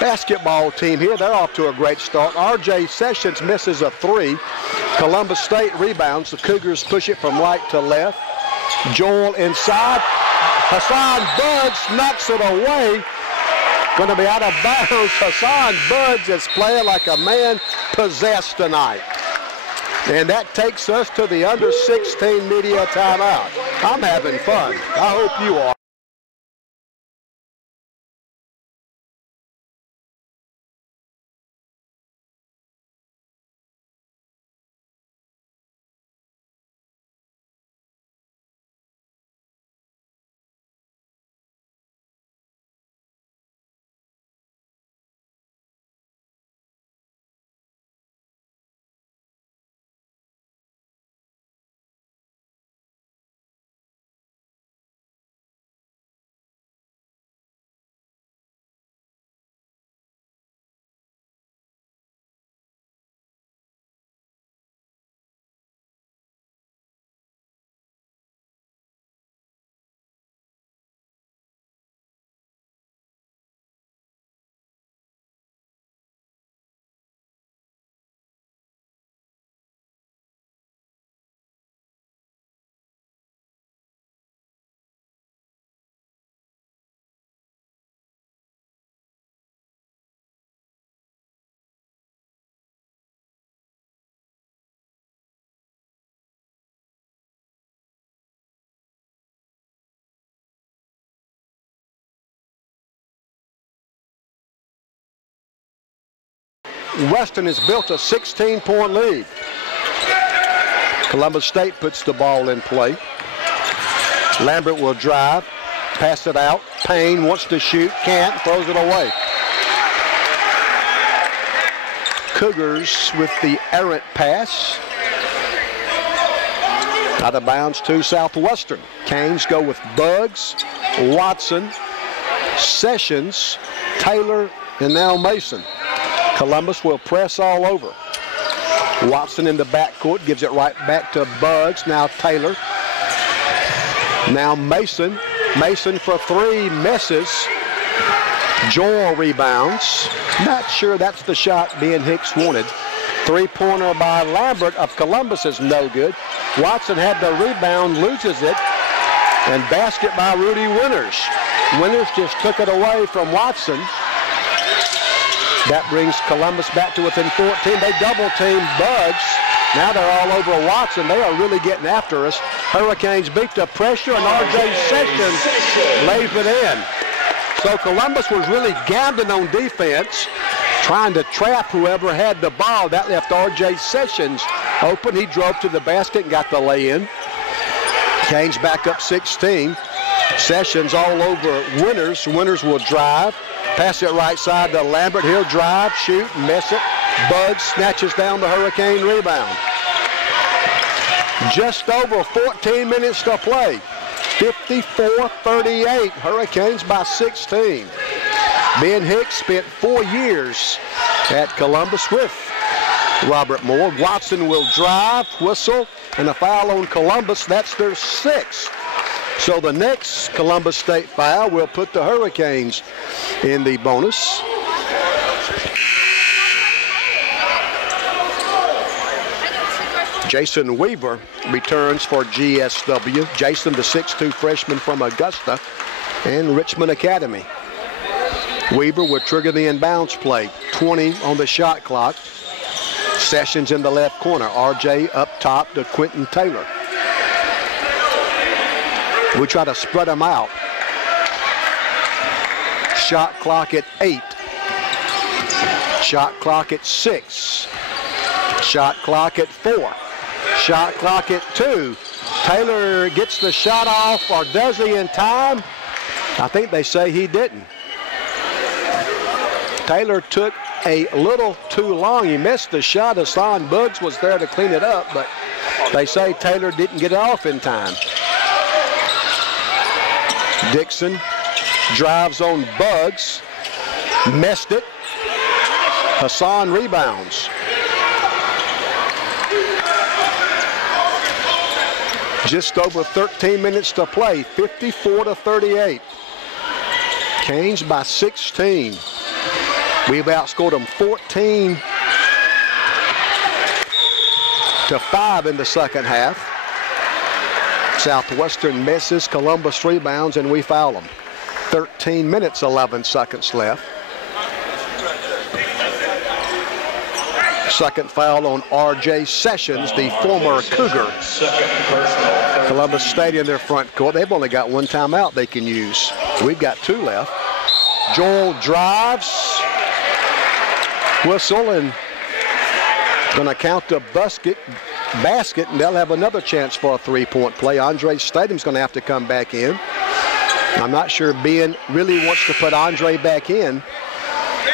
basketball team here. They're off to a great start. R.J. Sessions misses a 3. Columbus State rebounds. The Cougars push it from right to left. Joel inside. Hassan Buggs knocks it away. Going to be out of bounds. Hassan Buggs is playing like a man possessed tonight. And that takes us to the under 16 media timeout. I'm having fun. I hope you are. Weston has built a 16-point lead. Columbus State puts the ball in play. Lambert will drive, pass it out. Payne wants to shoot, can't, throws it away. Cougars with the errant pass. Out of bounds to Southwestern. Canes go with Buggs, Watson, Sessions, Taylor, and now Mason. Columbus will press all over. Watson in the backcourt gives it right back to Buggs. Now Taylor. Now Mason. Mason for 3 misses. Joel rebounds. Not sure that's the shot Ben Hicks wanted. 3-pointer by Lambert of Columbus is no good. Watson had the rebound, loses it. And basket by Rudy Winters. Winters just took it away from Watson. That brings Columbus back to within 14. They double-team Buggs. Now they're all over Watson. They are really getting after us. Hurricanes beat the pressure, and R.J. Sessions lays it in. So Columbus was really gambling on defense, trying to trap whoever had the ball. That left R.J. Sessions open. He drove to the basket and got the lay-in. Canes back up 16. Sessions all over Winters. Winters will drive. Pass it right side to Lambert. He'll drive, shoot, miss it. Buggs snatches down the Hurricane rebound. Just over 14 minutes to play. 54-38. Hurricanes by 16. Ben Hicks spent 4 years at Columbus with Robert Moore. Watson will drive, whistle, and a foul on Columbus. That's their 6th. So the next Columbus State foul will put the Hurricanes in the bonus. Jason Weaver returns for GSW. Jason, the 6'2" freshman from Augusta and Richmond Academy. Weaver will trigger the inbounds play. 20 on the shot clock. Sessions in the left corner. RJ up top to Quentin Taylor. We try to spread them out. Shot clock at 8. Shot clock at 6. Shot clock at 4. Shot clock at 2. Taylor gets the shot off, or does he in time? I think they say he didn't. Taylor took a little too long. He missed the shot. Hassan Buggs was there to clean it up, but they say Taylor didn't get it off in time. Dixon drives on Buggs. Missed it. Hassan rebounds. Just over 13 minutes to play, 54-38. Canes by 16. We've outscored them 14-5 in the second half. Southwestern misses, Columbus rebounds, and we foul them. 13 minutes, 11 seconds left. Second foul on R.J. Sessions, the former Cougar. Columbus Stadium, their front court. They've only got one timeout they can use. We've got 2 left. Joel drives. Whistle, and going to count the basket, and they'll have another chance for a 3-point play. Andre Stadium's going to have to come back in. I'm not sure Ben really wants to put Andre back in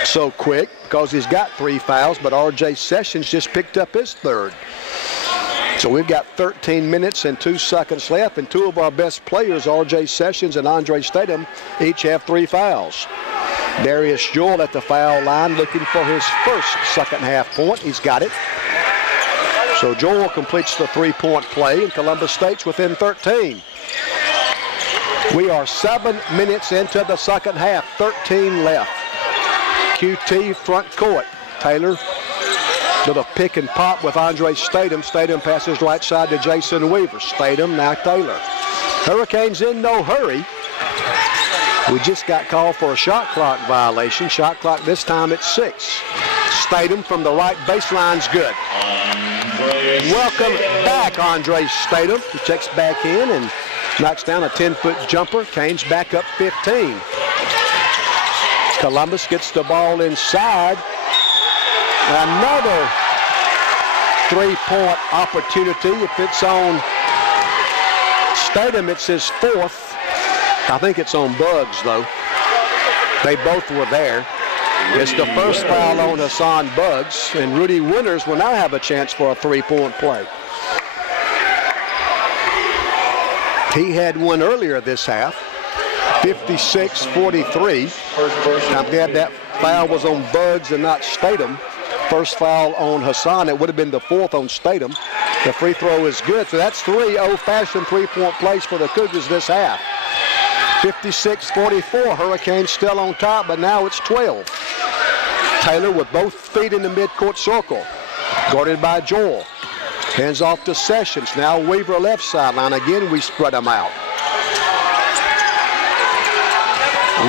so quick because he's got 3 fouls, but R.J. Sessions just picked up his 3rd. So we've got 13 minutes and 2 seconds left, and 2 of our best players, R.J. Sessions and Andre Stadium, each have 3 fouls. Darius Joel at the foul line looking for his first second half point. He's got it. So Joel completes the 3-point play, and Columbus State's within 13. We are 7 minutes into the second half, 13 left. QT front court. Taylor to the pick and pop with Andre Stadium. Stadium passes right side to Jason Weaver. Stadium, now Taylor. Hurricanes in no hurry. We just got called for a shot clock violation. Shot clock this time at 6. Stadium from the right baseline's good. Welcome back, Andre Stadium. He checks back in and knocks down a 10-foot jumper. Canes back up 15. Columbus gets the ball inside. Another 3-point opportunity. If it's on Stadium, it's his 4th. I think it's on Buggs, though. They both were there. It's the first foul on Hassan Buggs, and Rudy Winters will now have a chance for a 3-point play. He had one earlier this half, 56-43. I'm glad that foul was on Buggs and not Stadium. First foul on Hassan. It would have been the 4th on Stadium. The free throw is good, so that's 3 old-fashioned 3-point plays for the Cougars this half. 56-44, Hurricanes still on top, but now it's 12. Taylor with both feet in the midcourt circle, guarded by Joel. Hands off to Sessions. Now Weaver left sideline. Again, we spread them out.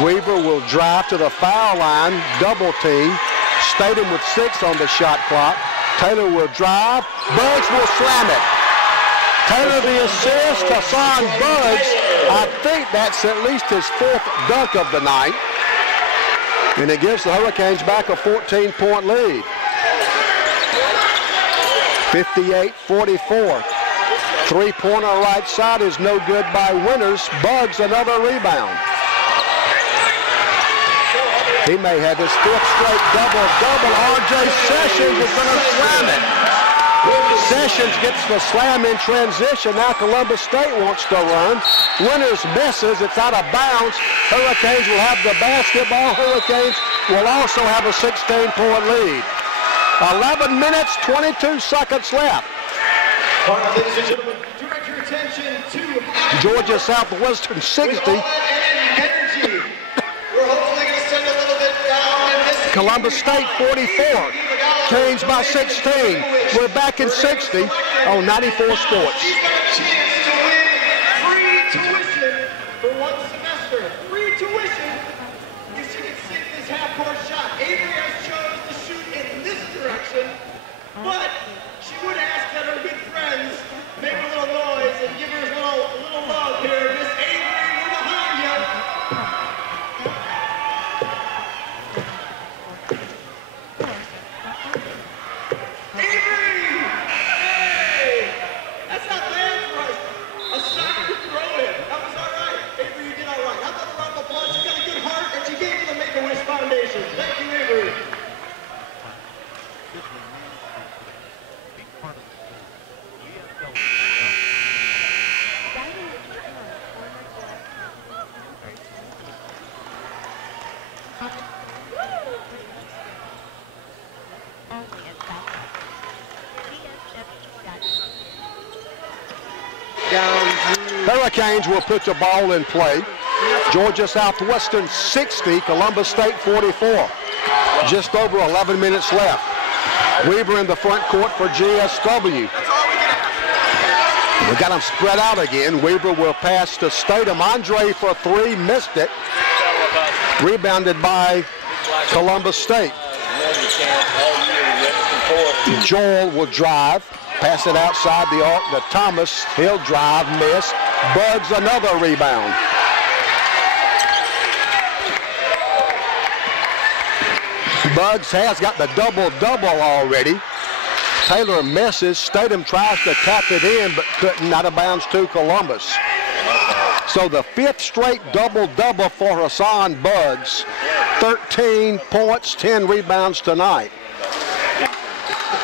Weaver will drive to the foul line, double team. Stadium with 6 on the shot clock. Taylor will drive. Buggs will slam it. Taylor the assist, Hassan Buggs. I think that's at least his 4th dunk of the night. And it gives the Hurricanes back a 14-point lead. 58-44. 3-pointer right side is no good by Winters. Buggs another rebound. He may have his 5th straight double-double. R.J. Sessions is going to slam it. Sessions gets the slam in transition. Now Columbus State wants to run. Winters misses. It's out of bounds. Hurricanes will have the basketball. Hurricanes will also have a 16-point lead. 11 minutes, 22 seconds left. Ladies and gentlemen, direct your attention to Georgia Southwestern 60. Energy. We're hopefully going to send a little bit down in this. Columbus State 44. Canes by 16. We're back in 60 on 94 Sports. She's got a chance to win free tuition for 1 semester. Free tuition. You see it sink this half-court shot. Avery has chose to shoot in this direction, but Hurricanes will put the ball in play. Georgia Southwestern 60, Columbus State 44. Just over 11 minutes left. Weaver in the front court for GSW. We got them spread out again. Weaver will pass to Statham. Andre for three, missed it. Rebounded by Columbus State. Joel will drive. Pass it outside the arc to Thomas. He'll drive, miss. Bugs another rebound. Bugs has got the double-double already. Taylor misses. Statham tries to tap it in, but couldn't. Out of bounds to Columbus. So the fifth straight double-double for Hassan Bugs. 13 points, 10 rebounds tonight.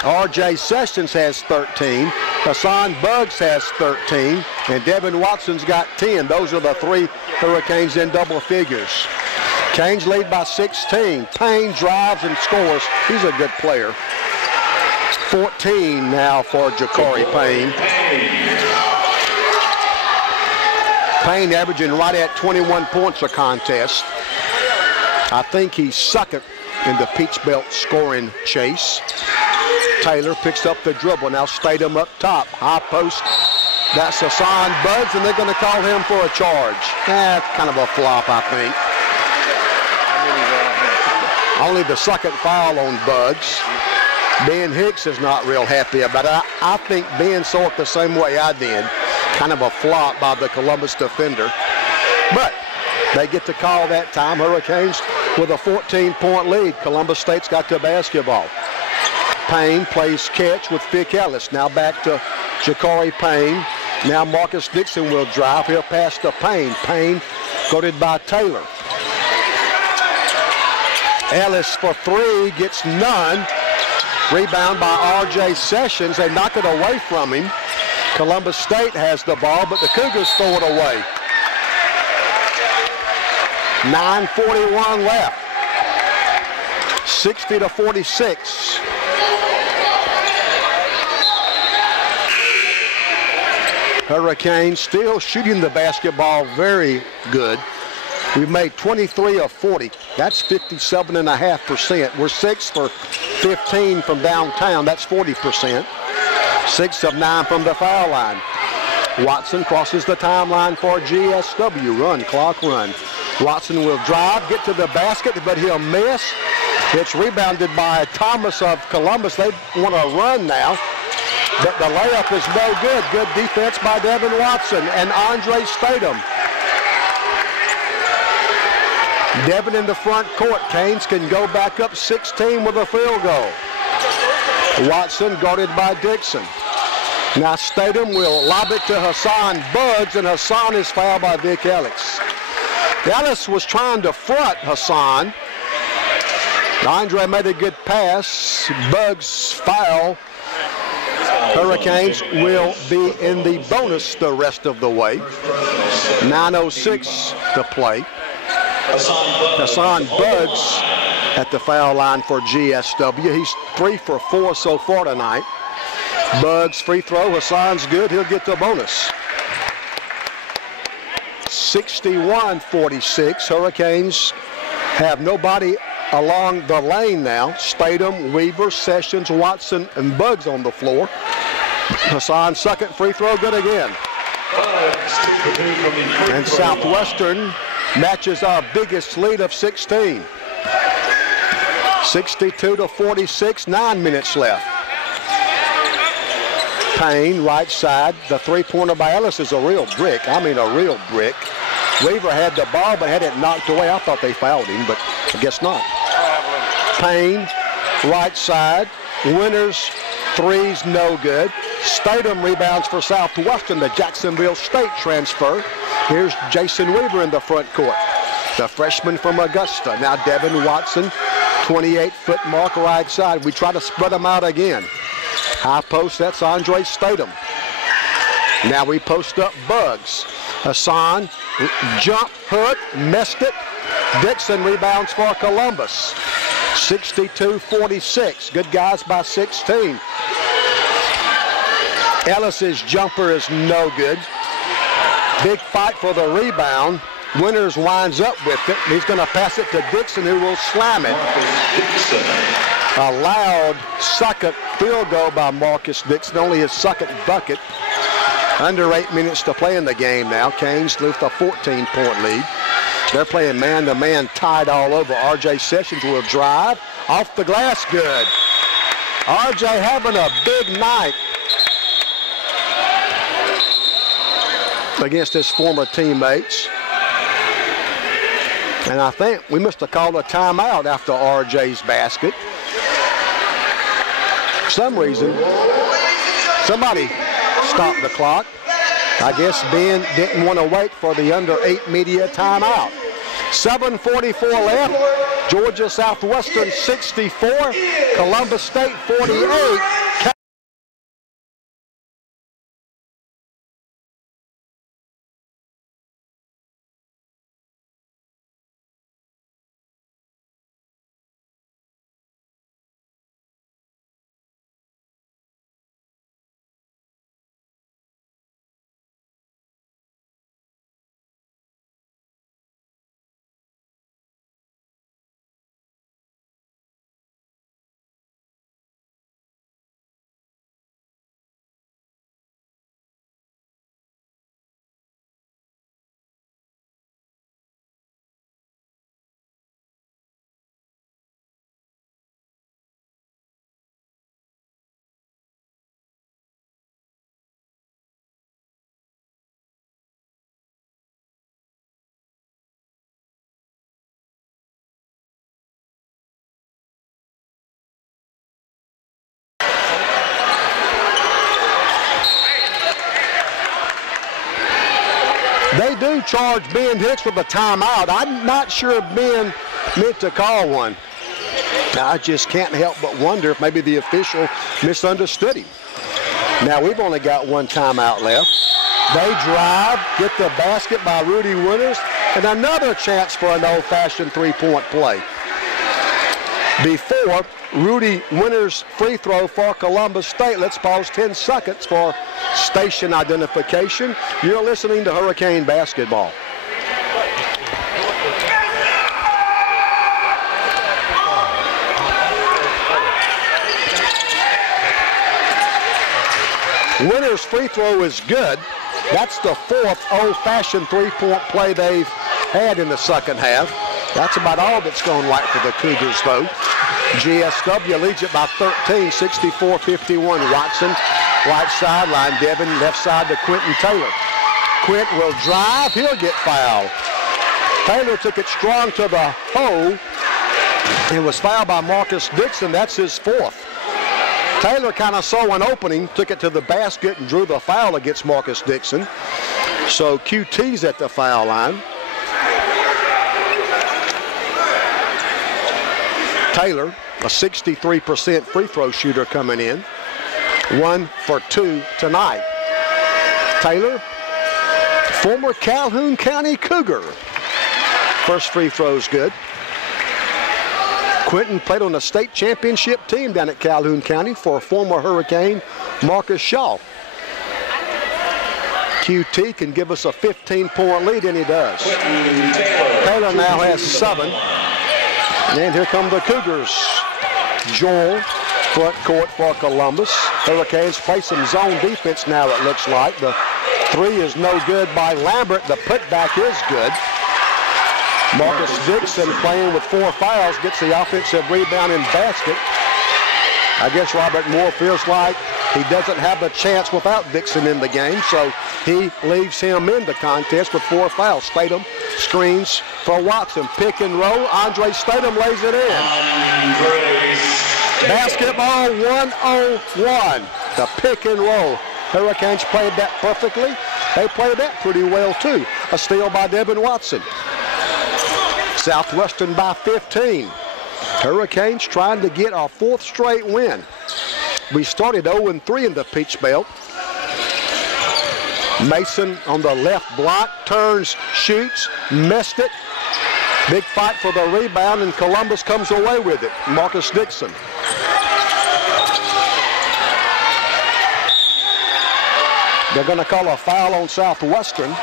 R.J. Sessions has 13. Hassan Bugs has 13. And Devin Watson's got 10. Those are the three Hurricanes in double figures. Canes lead by 16. Payne drives and scores. He's a good player. 14 now for Ja'Cory Payne. Payne averaging right at 21 points a contest. I think he's second in the Peach Belt scoring chase. Taylor picks up the dribble. Now Statham up top. High post. That's Hassan Bugs, and they're going to call him for a charge. That's kind of a flop, I think. Only the second foul on Bugs. Ben Hicks is not real happy about it. I think Ben saw it the same way I did. Kind of a flop by the Columbus defender. But they get to call that time. Hurricanes with a 14-point lead. Columbus State's got the basketball. Payne plays catch with Vic Ellis. Now back to Ja'Cory Payne. Now Marcus Dixon will drive. He'll pass to Payne. Payne guarded by Taylor. Ellis for three, gets none. Rebound by R.J. Sessions. They knock it away from him. Columbus State has the ball, but the Cougars throw it away. 9:41 left. 60-46. Hurricanes still shooting the basketball very good. We've made 23 of 40. That's 57.5%. We're 6 for 15 from downtown. That's 40%. 6 of 9 from the foul line. Watson crosses the timeline for GSW. Run, clock run. Watson will drive, get to the basket, but he'll miss. It's rebounded by Thomas of Columbus. They want to run now, but the layup is no good. Good defense by Devin Watson and Andre Statham. Devin in the front court. Canes can go back up 16 with a field goal. Watson guarded by Dixon. Now Statham will lob it to Hassan Bugs, and Hassan is fouled by Vic Ellis. Ellis was trying to front Hassan. Andre made a good pass. Bugs foul. Hurricanes will be in the bonus the rest of the way. 9:06 to play. Hassan Bugs at the foul line for GSW. He's 3 for 4 so far tonight. Bugs free throw. Hassan's good. He'll get the bonus. 61-46. Hurricanes have nobody along the lane now. Statham, Weaver, Sessions, Watson, and Bugs on the floor. Hassan's second free throw, good again. And Southwestern matches our biggest lead of 16. 62-46, 9 minutes left. Payne, right side. The three-pointer by Ellis is a real brick. I mean, a real brick. Weaver had the ball, but had it knocked away. I thought they fouled him, but I guess not. Payne, right side. Winters, threes, no good. Statham rebounds for Southwestern, the Jacksonville State transfer. Here's Jason Weaver in the front court, the freshman from Augusta. Now Devin Watson 28-foot mark right side. We try to spread them out again. High post, that's Andre Statham. Now we post up Bugs. Hassan, jump, hook, missed it. Dixon rebounds for Columbus. 62-46. Good guys by 16. Ellis's jumper is no good. Big fight for the rebound. Winters winds up with it. He's going to pass it to Dixon, who will slam it. A loud second field goal by Marcus Dixon, only his second bucket. Under 8 minutes to play in the game now. Canes lift a 14-point lead. They're playing man-to-man, tied all over. R.J. Sessions will drive. Off the glass, good. R.J. having a big night against his former teammates. And I think we must have called a timeout after R.J.'s basket. For some reason, somebody stopped the clock. I guess Ben didn't want to wait for the under 8 media timeout. 7:44 left. Georgia Southwestern 64, Columbus State 48. They do charge Ben Hicks with a timeout. I'm not sure if Ben meant to call one. I just can't help but wonder if maybe the official misunderstood him. Now we've only got one timeout left. They drive, get the basket by Rudy Winters, and another chance for an old-fashioned three-point play. Before Rudy Winters' free throw for Columbus State. Let's pause 10 seconds for station identification. You're listening to Hurricane Basketball. Winters' free throw is good. That's the fourth old-fashioned three-point play they've had in the second half. That's about all that's gone right for the Cougars, though. GSW leads it by 13, 64-51. Watson, right sideline. Devin, left side to Quentin Taylor. Quint will drive. He'll get fouled. Taylor took it strong to the hole and was fouled by Marcus Dixon. That's his fourth. Taylor kind of saw an opening, took it to the basket, and drew the foul against Marcus Dixon. So QT's at the foul line. Taylor, a 63% free throw shooter coming in. 1 for 2 tonight. Taylor, former Calhoun County Cougar. First free throw's good. Quentin played on the state championship team down at Calhoun County for former Hurricane Marcus Shaw. QT can give us a 15-point lead, and he does. Taylor now has 7. And here come the Cougars. Joel, front court for Columbus. Hurricanes play some zone defense now, it looks like. The 3 is no good by Lambert. The putback is good. Marcus Dixon, playing with 4 fouls, gets the offensive rebound and basket. I guess Robert Moore feels like he doesn't have a chance without Dixon in the game, so he leaves him in the contest with 4 fouls. Statham screens for Watson. Pick and roll. Andre Statham lays it in. Basketball 101. The pick and roll. Hurricanes played that perfectly. They played that pretty well, too. A steal by Devin Watson. Southwestern by 15. Hurricanes trying to get our 4th straight win. We started 0-3 in the Peach Belt. Mason on the left block, turns, shoots, missed it. Big fight for the rebound, and Columbus comes away with it. Marcus Dixon. They're going to call a foul on Southwestern.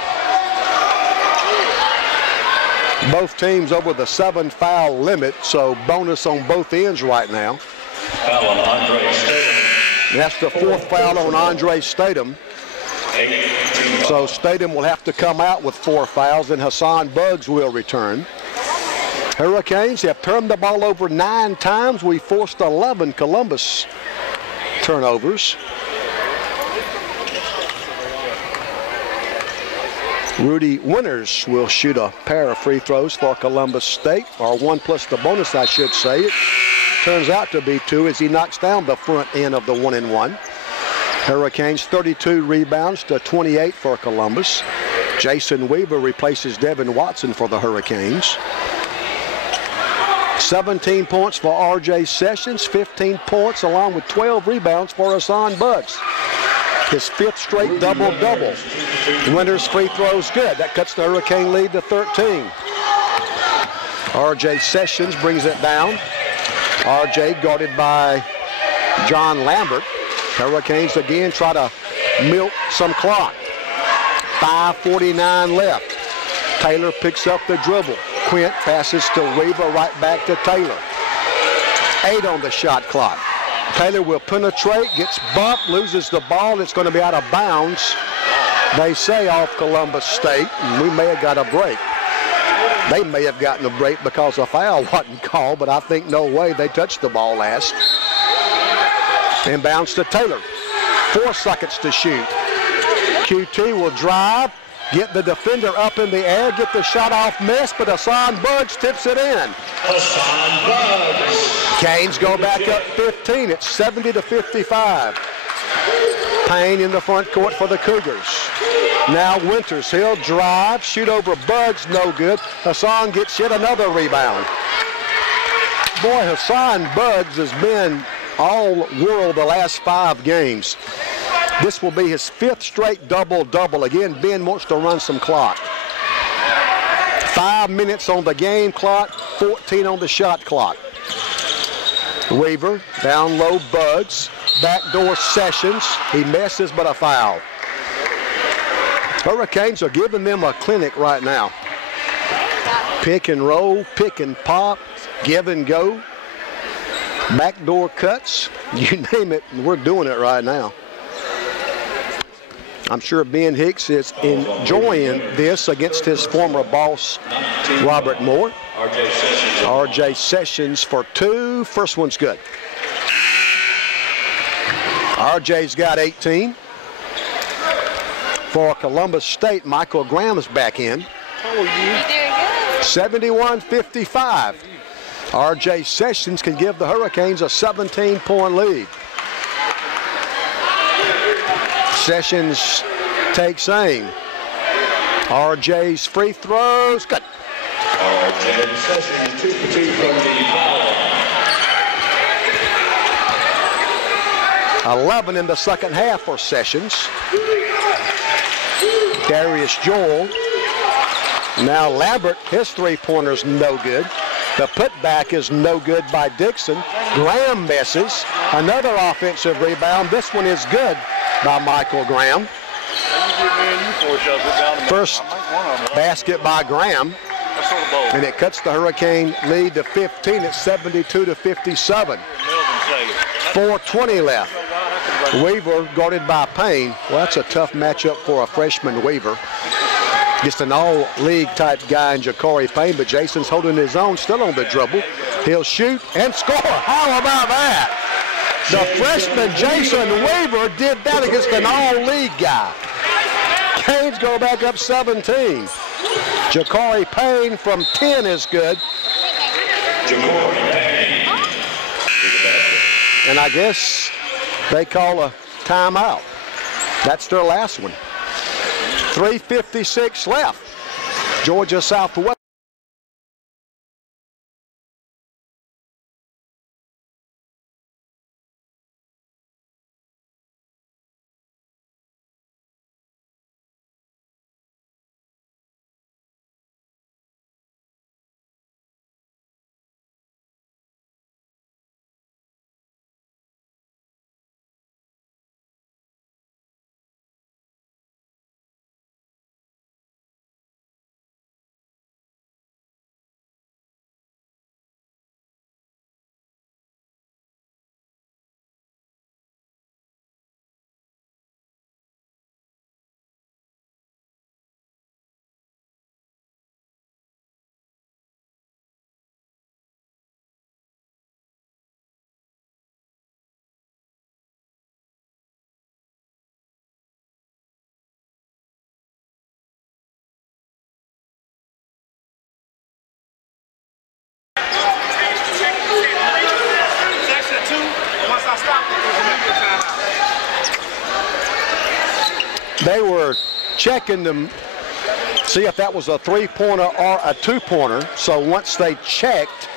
Both teams over the 7-foul limit, so bonus on both ends right now. Foul on Andre Statham. That's the 4th foul on Andre Statham. So Statham will have to come out with 4 fouls, and Hassan Buggs will return. Hurricanes have turned the ball over 9 times. We forced 11 Columbus turnovers. Rudy Winters will shoot a pair of free throws for Columbus State, or 1 plus the bonus, I should say. It turns out to be 2 as he knocks down the front end of the 1-and-1. Hurricanes 32 rebounds to 28 for Columbus. Jason Weaver replaces Devin Watson for the Hurricanes. 17 points for R.J. Sessions, 15 points along with 12 rebounds for Hassan Buggs. His 5th straight double-double. Winters' free throw's good. That cuts the Hurricane lead to 13. R.J. Sessions brings it down. R.J. guarded by John Lambert. Hurricanes again try to milk some clock. 5:49 left. Taylor picks up the dribble. Quint passes to Weaver, right back to Taylor. 8 on the shot clock. Taylor will penetrate, gets bumped, loses the ball. It's going to be out of bounds. They say off Columbus State, and we may have got a break. They may have gotten a break because a foul wasn't called, but I think no way they touched the ball last. Inbounds to Taylor. 4 seconds to shoot. QT will drive, get the defender up in the air, get the shot off miss, but Hassan Buggs tips it in. Hassan Buggs. Canes go back up 15. It's 70-55. Payne in the front court for the Cougars. Now Winters, he'll drive, shoot over Buggs, no good. Hassan gets yet another rebound. Boy, Hassan Buggs has been all world the last 5 games. This will be his 5th straight double-double. Again, Ben wants to run some clock. 5 minutes on the game clock, 14 on the shot clock. Weaver, down low, Buggs. Backdoor Sessions. He misses, but a foul. Hurricanes are giving them a clinic right now. Pick and roll, pick and pop, give and go. Backdoor cuts, you name it, we're doing it right now. I'm sure Ben Hicks is enjoying this against his former boss, Robert Moore. R.J. Sessions for 2. First one's good. R.J.'s got 18. For Columbus State, Michael Graham's back in. 71-55. R.J. Sessions can give the Hurricanes a 17-point lead. Sessions takes aim. R.J.'s free throws, good. R.J. Sessions 2 for 2 from the foul. 11 in the second half for Sessions. Darius Joel. Now Lambert, his 3-pointer's no good. The putback is no good by Dixon. Graham misses. Another offensive rebound. This one is good by Michael Graham. First basket by Graham. And it cuts the Hurricane lead to 15 at 72-57. 4:20 left. Weaver guarded by Payne. Well, that's a tough matchup for a freshman Weaver. Just an all-league type guy in Ja'Cory Payne, but Jason's holding his own, still on the dribble. He'll shoot and score. How about that? The freshman Jason Weaver did that against an all-league guy. Canes go back up 17. Ja'Cory Payne from 10 is good. Ja'Cory Payne. And I guess they call a timeout. That's their last one. 3:56 left. Georgia Southwest. They were checking them, see if that was a three-pointer or a two-pointer. So once they checked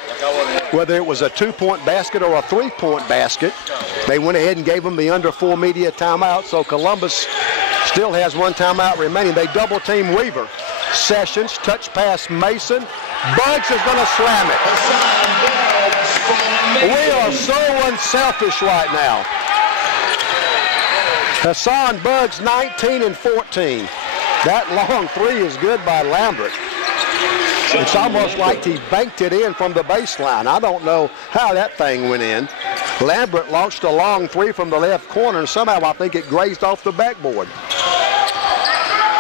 whether it was a two-point basket or a three-point basket, they went ahead and gave them the under 4 media timeout. So Columbus still has one timeout remaining. They double-team Weaver. Sessions, touch pass Mason. Buggs is going to slam it. We are so unselfish right now. Hassan Buggs, 19 and 14. That long three is good by Lambert. It's almost like he banked it in from the baseline. I don't know how that thing went in. Lambert launched a long three from the left corner, and somehow I think it grazed off the backboard.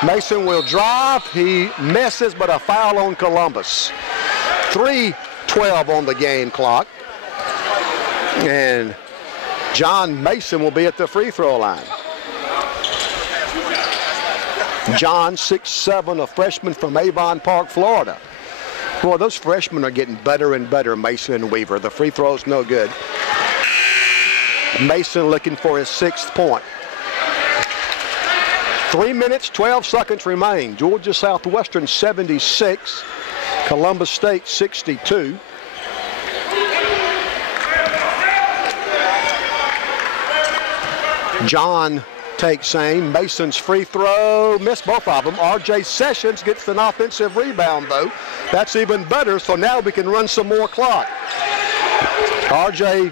Mason will drive. He misses, but a foul on Columbus. 3:12 on the game clock. And John Mason will be at the free throw line. John, 6'7", a freshman from Avon Park, Florida. Boy, those freshmen are getting better and better, Mason and Weaver. The free throw's no good. Mason looking for his 6th point. 3 minutes, 12 seconds remain. Georgia Southwestern 76, Columbus State 62. John takes aim. Mason's free throw, missed both of them. R.J. Sessions gets an offensive rebound, though. That's even better, so now we can run some more clock. R.J.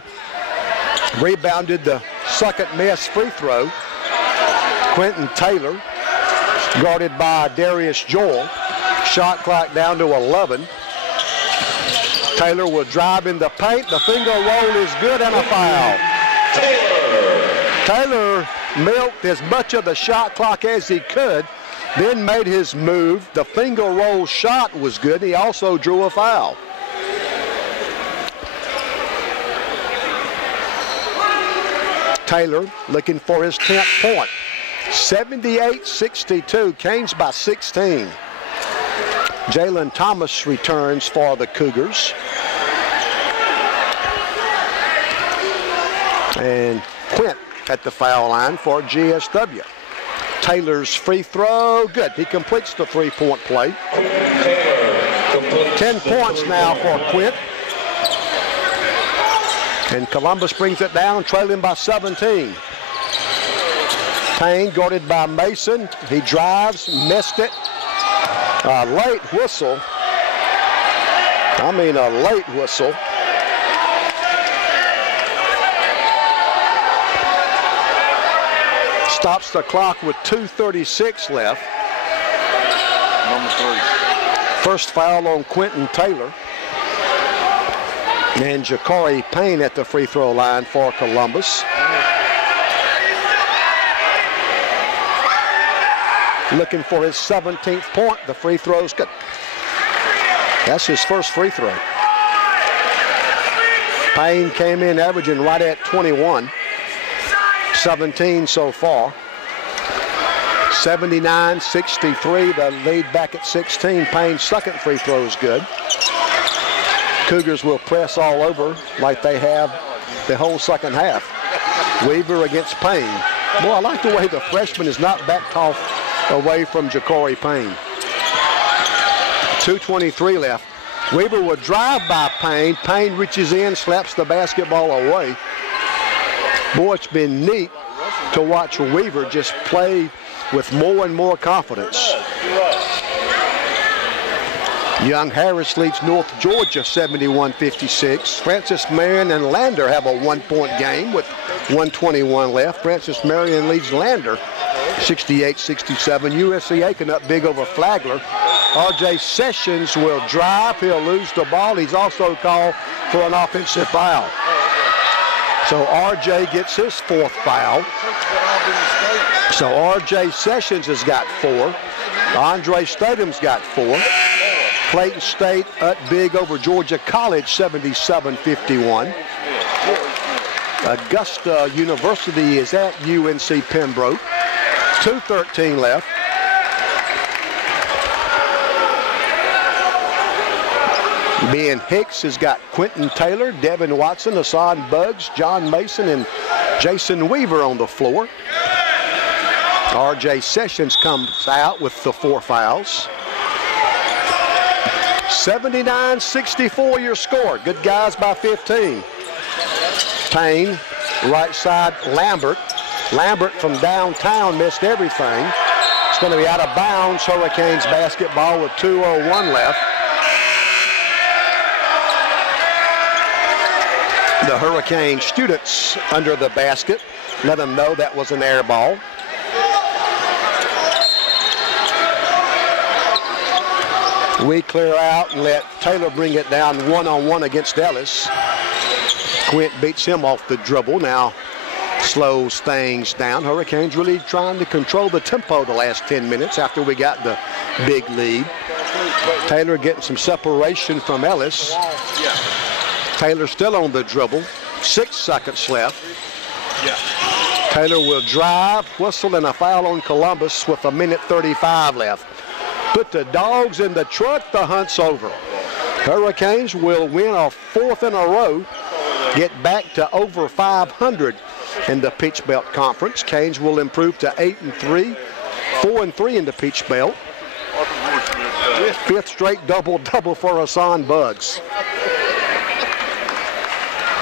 rebounded the second miss free throw. Quentin Taylor, guarded by Darius Joel. Shot clock down to 11. Taylor will drive in the paint. The finger roll is good and a foul. Taylor milked as much of the shot clock as he could, then made his move. The finger roll shot was good. He also drew a foul. Taylor looking for his 10th point. 78-62, Canes by 16. Jalen Thomas returns for the Cougars. And Quint at the foul line for GSW. Taylor's free throw, good. He completes the three-point play. 10 points now for Quint. And Columbus brings it down, trailing by 17. Payne guarded by Mason. He drives, missed it. A late whistle. I mean a late whistle. Stops the clock with 2:36 left. Number 3. First foul on Quentin Taylor. And Ja'Cory Payne at the free throw line for Columbus. Looking for his 17th point. The free throw's good. That's his first free throw. Payne came in averaging right at 21. 17 so far. 79-63, the lead back at 16. Payne's second free throw is good. Cougars will press all over like they have the whole second half. Weaver against Payne. Boy, I like the way the freshman is not backed off away from Ja'Cory Payne. 2:23 left. Weaver will drive by Payne. Payne reaches in, slaps the basketball away. Boy, it's been neat to watch Weaver just play with more and more confidence. Young Harris leads North Georgia 71-56. Francis Marion and Lander have a 1-point game with 1:21 left. Francis Marion leads Lander 68-67. USC Aiken up big over Flagler. R.J. Sessions will drive. He'll lose the ball. He's also called for an offensive foul. So R.J. gets his 4th foul. So R.J. Sessions has got 4. Andre Stadium's got 4. Clayton State up big over Georgia College 77-51. Augusta University is at UNC Pembroke. 2:13 left. Ben Hicks has got Quentin Taylor, Devin Watson, Hassan Buggs, John Mason, and Jason Weaver on the floor. R.J. Sessions comes out with the 4 fouls. 79-64 your score. Good guys by 15. Payne, right side, Lambert. Lambert from downtown missed everything. It's going to be out of bounds. Hurricanes basketball with 2:01 left. The Hurricane students under the basket. Let them know that was an air ball. We clear out and let Taylor bring it down one-on-one against Ellis. Quint beats him off the dribble. Now slows things down. Hurricanes really trying to control the tempo the last 10 minutes after we got the big lead. Taylor getting some separation from Ellis. Taylor still on the dribble. 6 seconds left. Taylor will drive, whistle, and a foul on Columbus with 1:35 left. Put the dogs in the truck, the hunt's over. Hurricanes will win a 4th in a row, get back to over 500 in the Peach Belt Conference. Canes will improve to 8-3, 4-3 in the Peach Belt. 5th straight double-double for Hassan Buggs.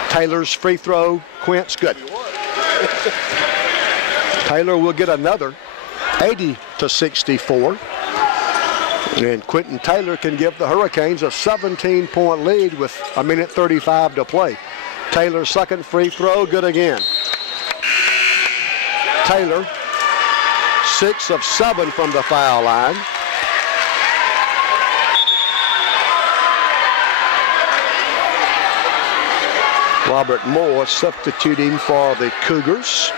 Taylor's free throw, Quint's good. Taylor will get another 80-64. And Quentin Taylor can give the Hurricanes a 17-point lead with 1:35 to play. Taylor's second free throw, good again. Taylor, 6 of 7 from the foul line. Robert Moore substituting for the Cougars.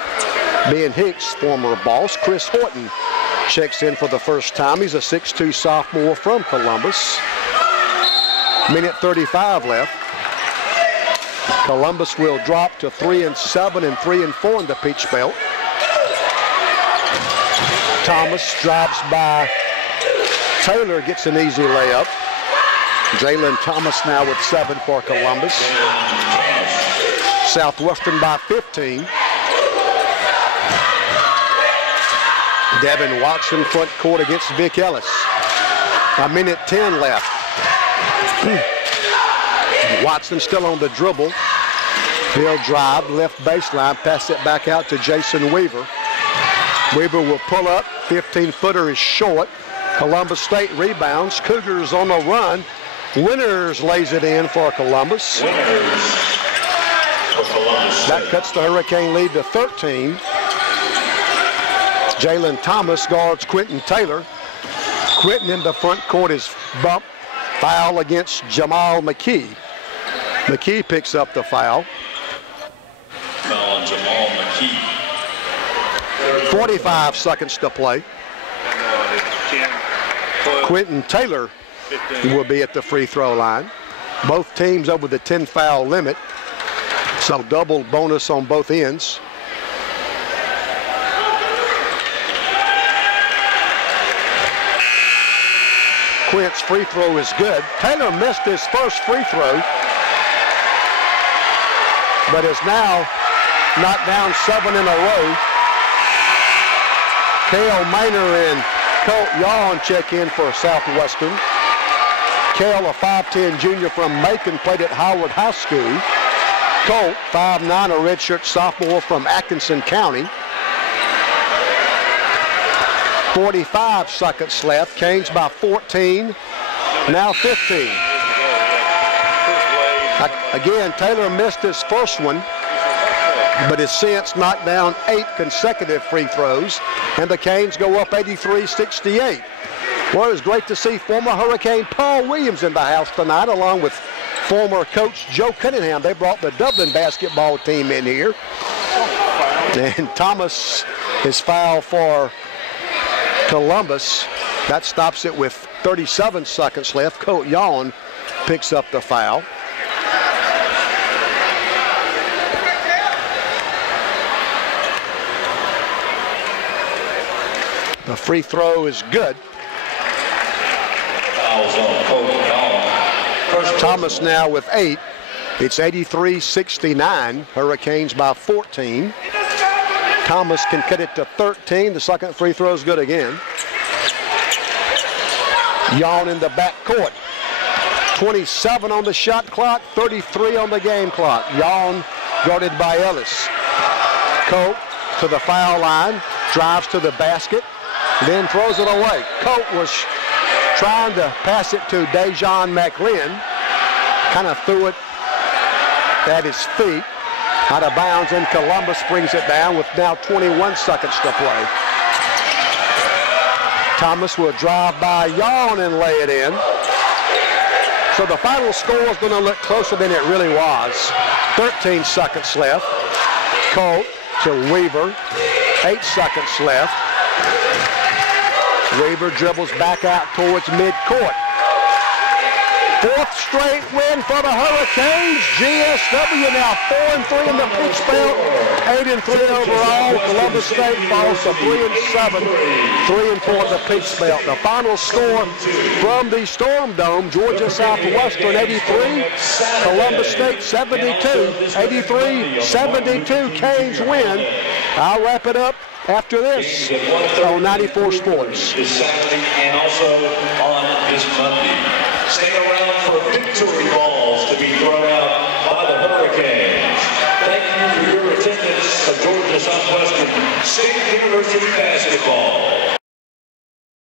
Ben Hicks, former boss. Chris Horton checks in for the first time. He's a 6'2 sophomore from Columbus. 1:35 left. Columbus will drop to 3-7 and 3-4 in the Peach Belt. Thomas drives by Taylor, gets an easy layup. Jalen Thomas now with 7 for Columbus. Southwestern by 15. Devin Watson front court against Vic Ellis. 1:10 left. Watson still on the dribble. He'll drive left baseline, pass it back out to Jason Weaver. Weaver will pull up. 15-footer is short. Columbus State rebounds. Cougars on a run. Winters lays it in for Columbus. That cuts the Hurricane lead to 13. Jalen Thomas guards Quentin Taylor. Quentin in the front court is bumped. Foul against Jamal McKee. McKee picks up the foul. Foul on Jamal McKee. 45 seconds to play. Quentin Taylor will be at the free throw line. Both teams over the 10 foul limit. So double bonus on both ends. Quint's free throw is good. Taylor missed his first free throw, but is now knocked down 7 in a row. Cale Maynor and Colt Yawn check in for Southwestern. Cale, a 5'10 junior from Macon, played at Howard High School. Colt, 5'9", a redshirt sophomore from Atkinson County. 45 seconds left. Canes by 14, now 15. Again, Taylor missed his first one, but has since knocked down 8 consecutive free throws, and the Canes go up 83-68. Well, it was great to see former Hurricane Paul Williams in the house tonight, along with former coach Joe Cunningham. They brought the Dublin basketball team in here. And Thomas is fouled for Columbus. That stops it with 37 seconds left. Colt Yawn picks up the foul. The free throw is good. Thomas now with 8. It's 83-69. Hurricanes by 14. Thomas can cut it to 13. The second free throw is good again. Yawn in the backcourt. 27 on the shot clock, 33 on the game clock. Yawn guarded by Ellis. Colt to the foul line, drives to the basket, then throws it away. Colt was trying to pass it to Dejon McLean, kind of threw it at his feet, out of bounds, and Columbus brings it down with now 21 seconds to play. Thomas will drive by Yawn and lay it in. So the final score is going to look closer than it really was. 13 seconds left. Colt to Weaver. 8 seconds left. Weaver dribbles back out towards midcourt. Fourth straight win for the Hurricanes. GSW now 4-3 in the Peach Belt, 8-3 overall. Columbus State falls to 3-7, 3-4 in the Peach Belt. The final score from the Storm Dome: Georgia Southwestern 83, Columbus State 72. 83-72 Canes win. I'll wrap it up after this on 94 Sports. This Saturday and also on this Monday. Stay around for victory balls to be thrown out.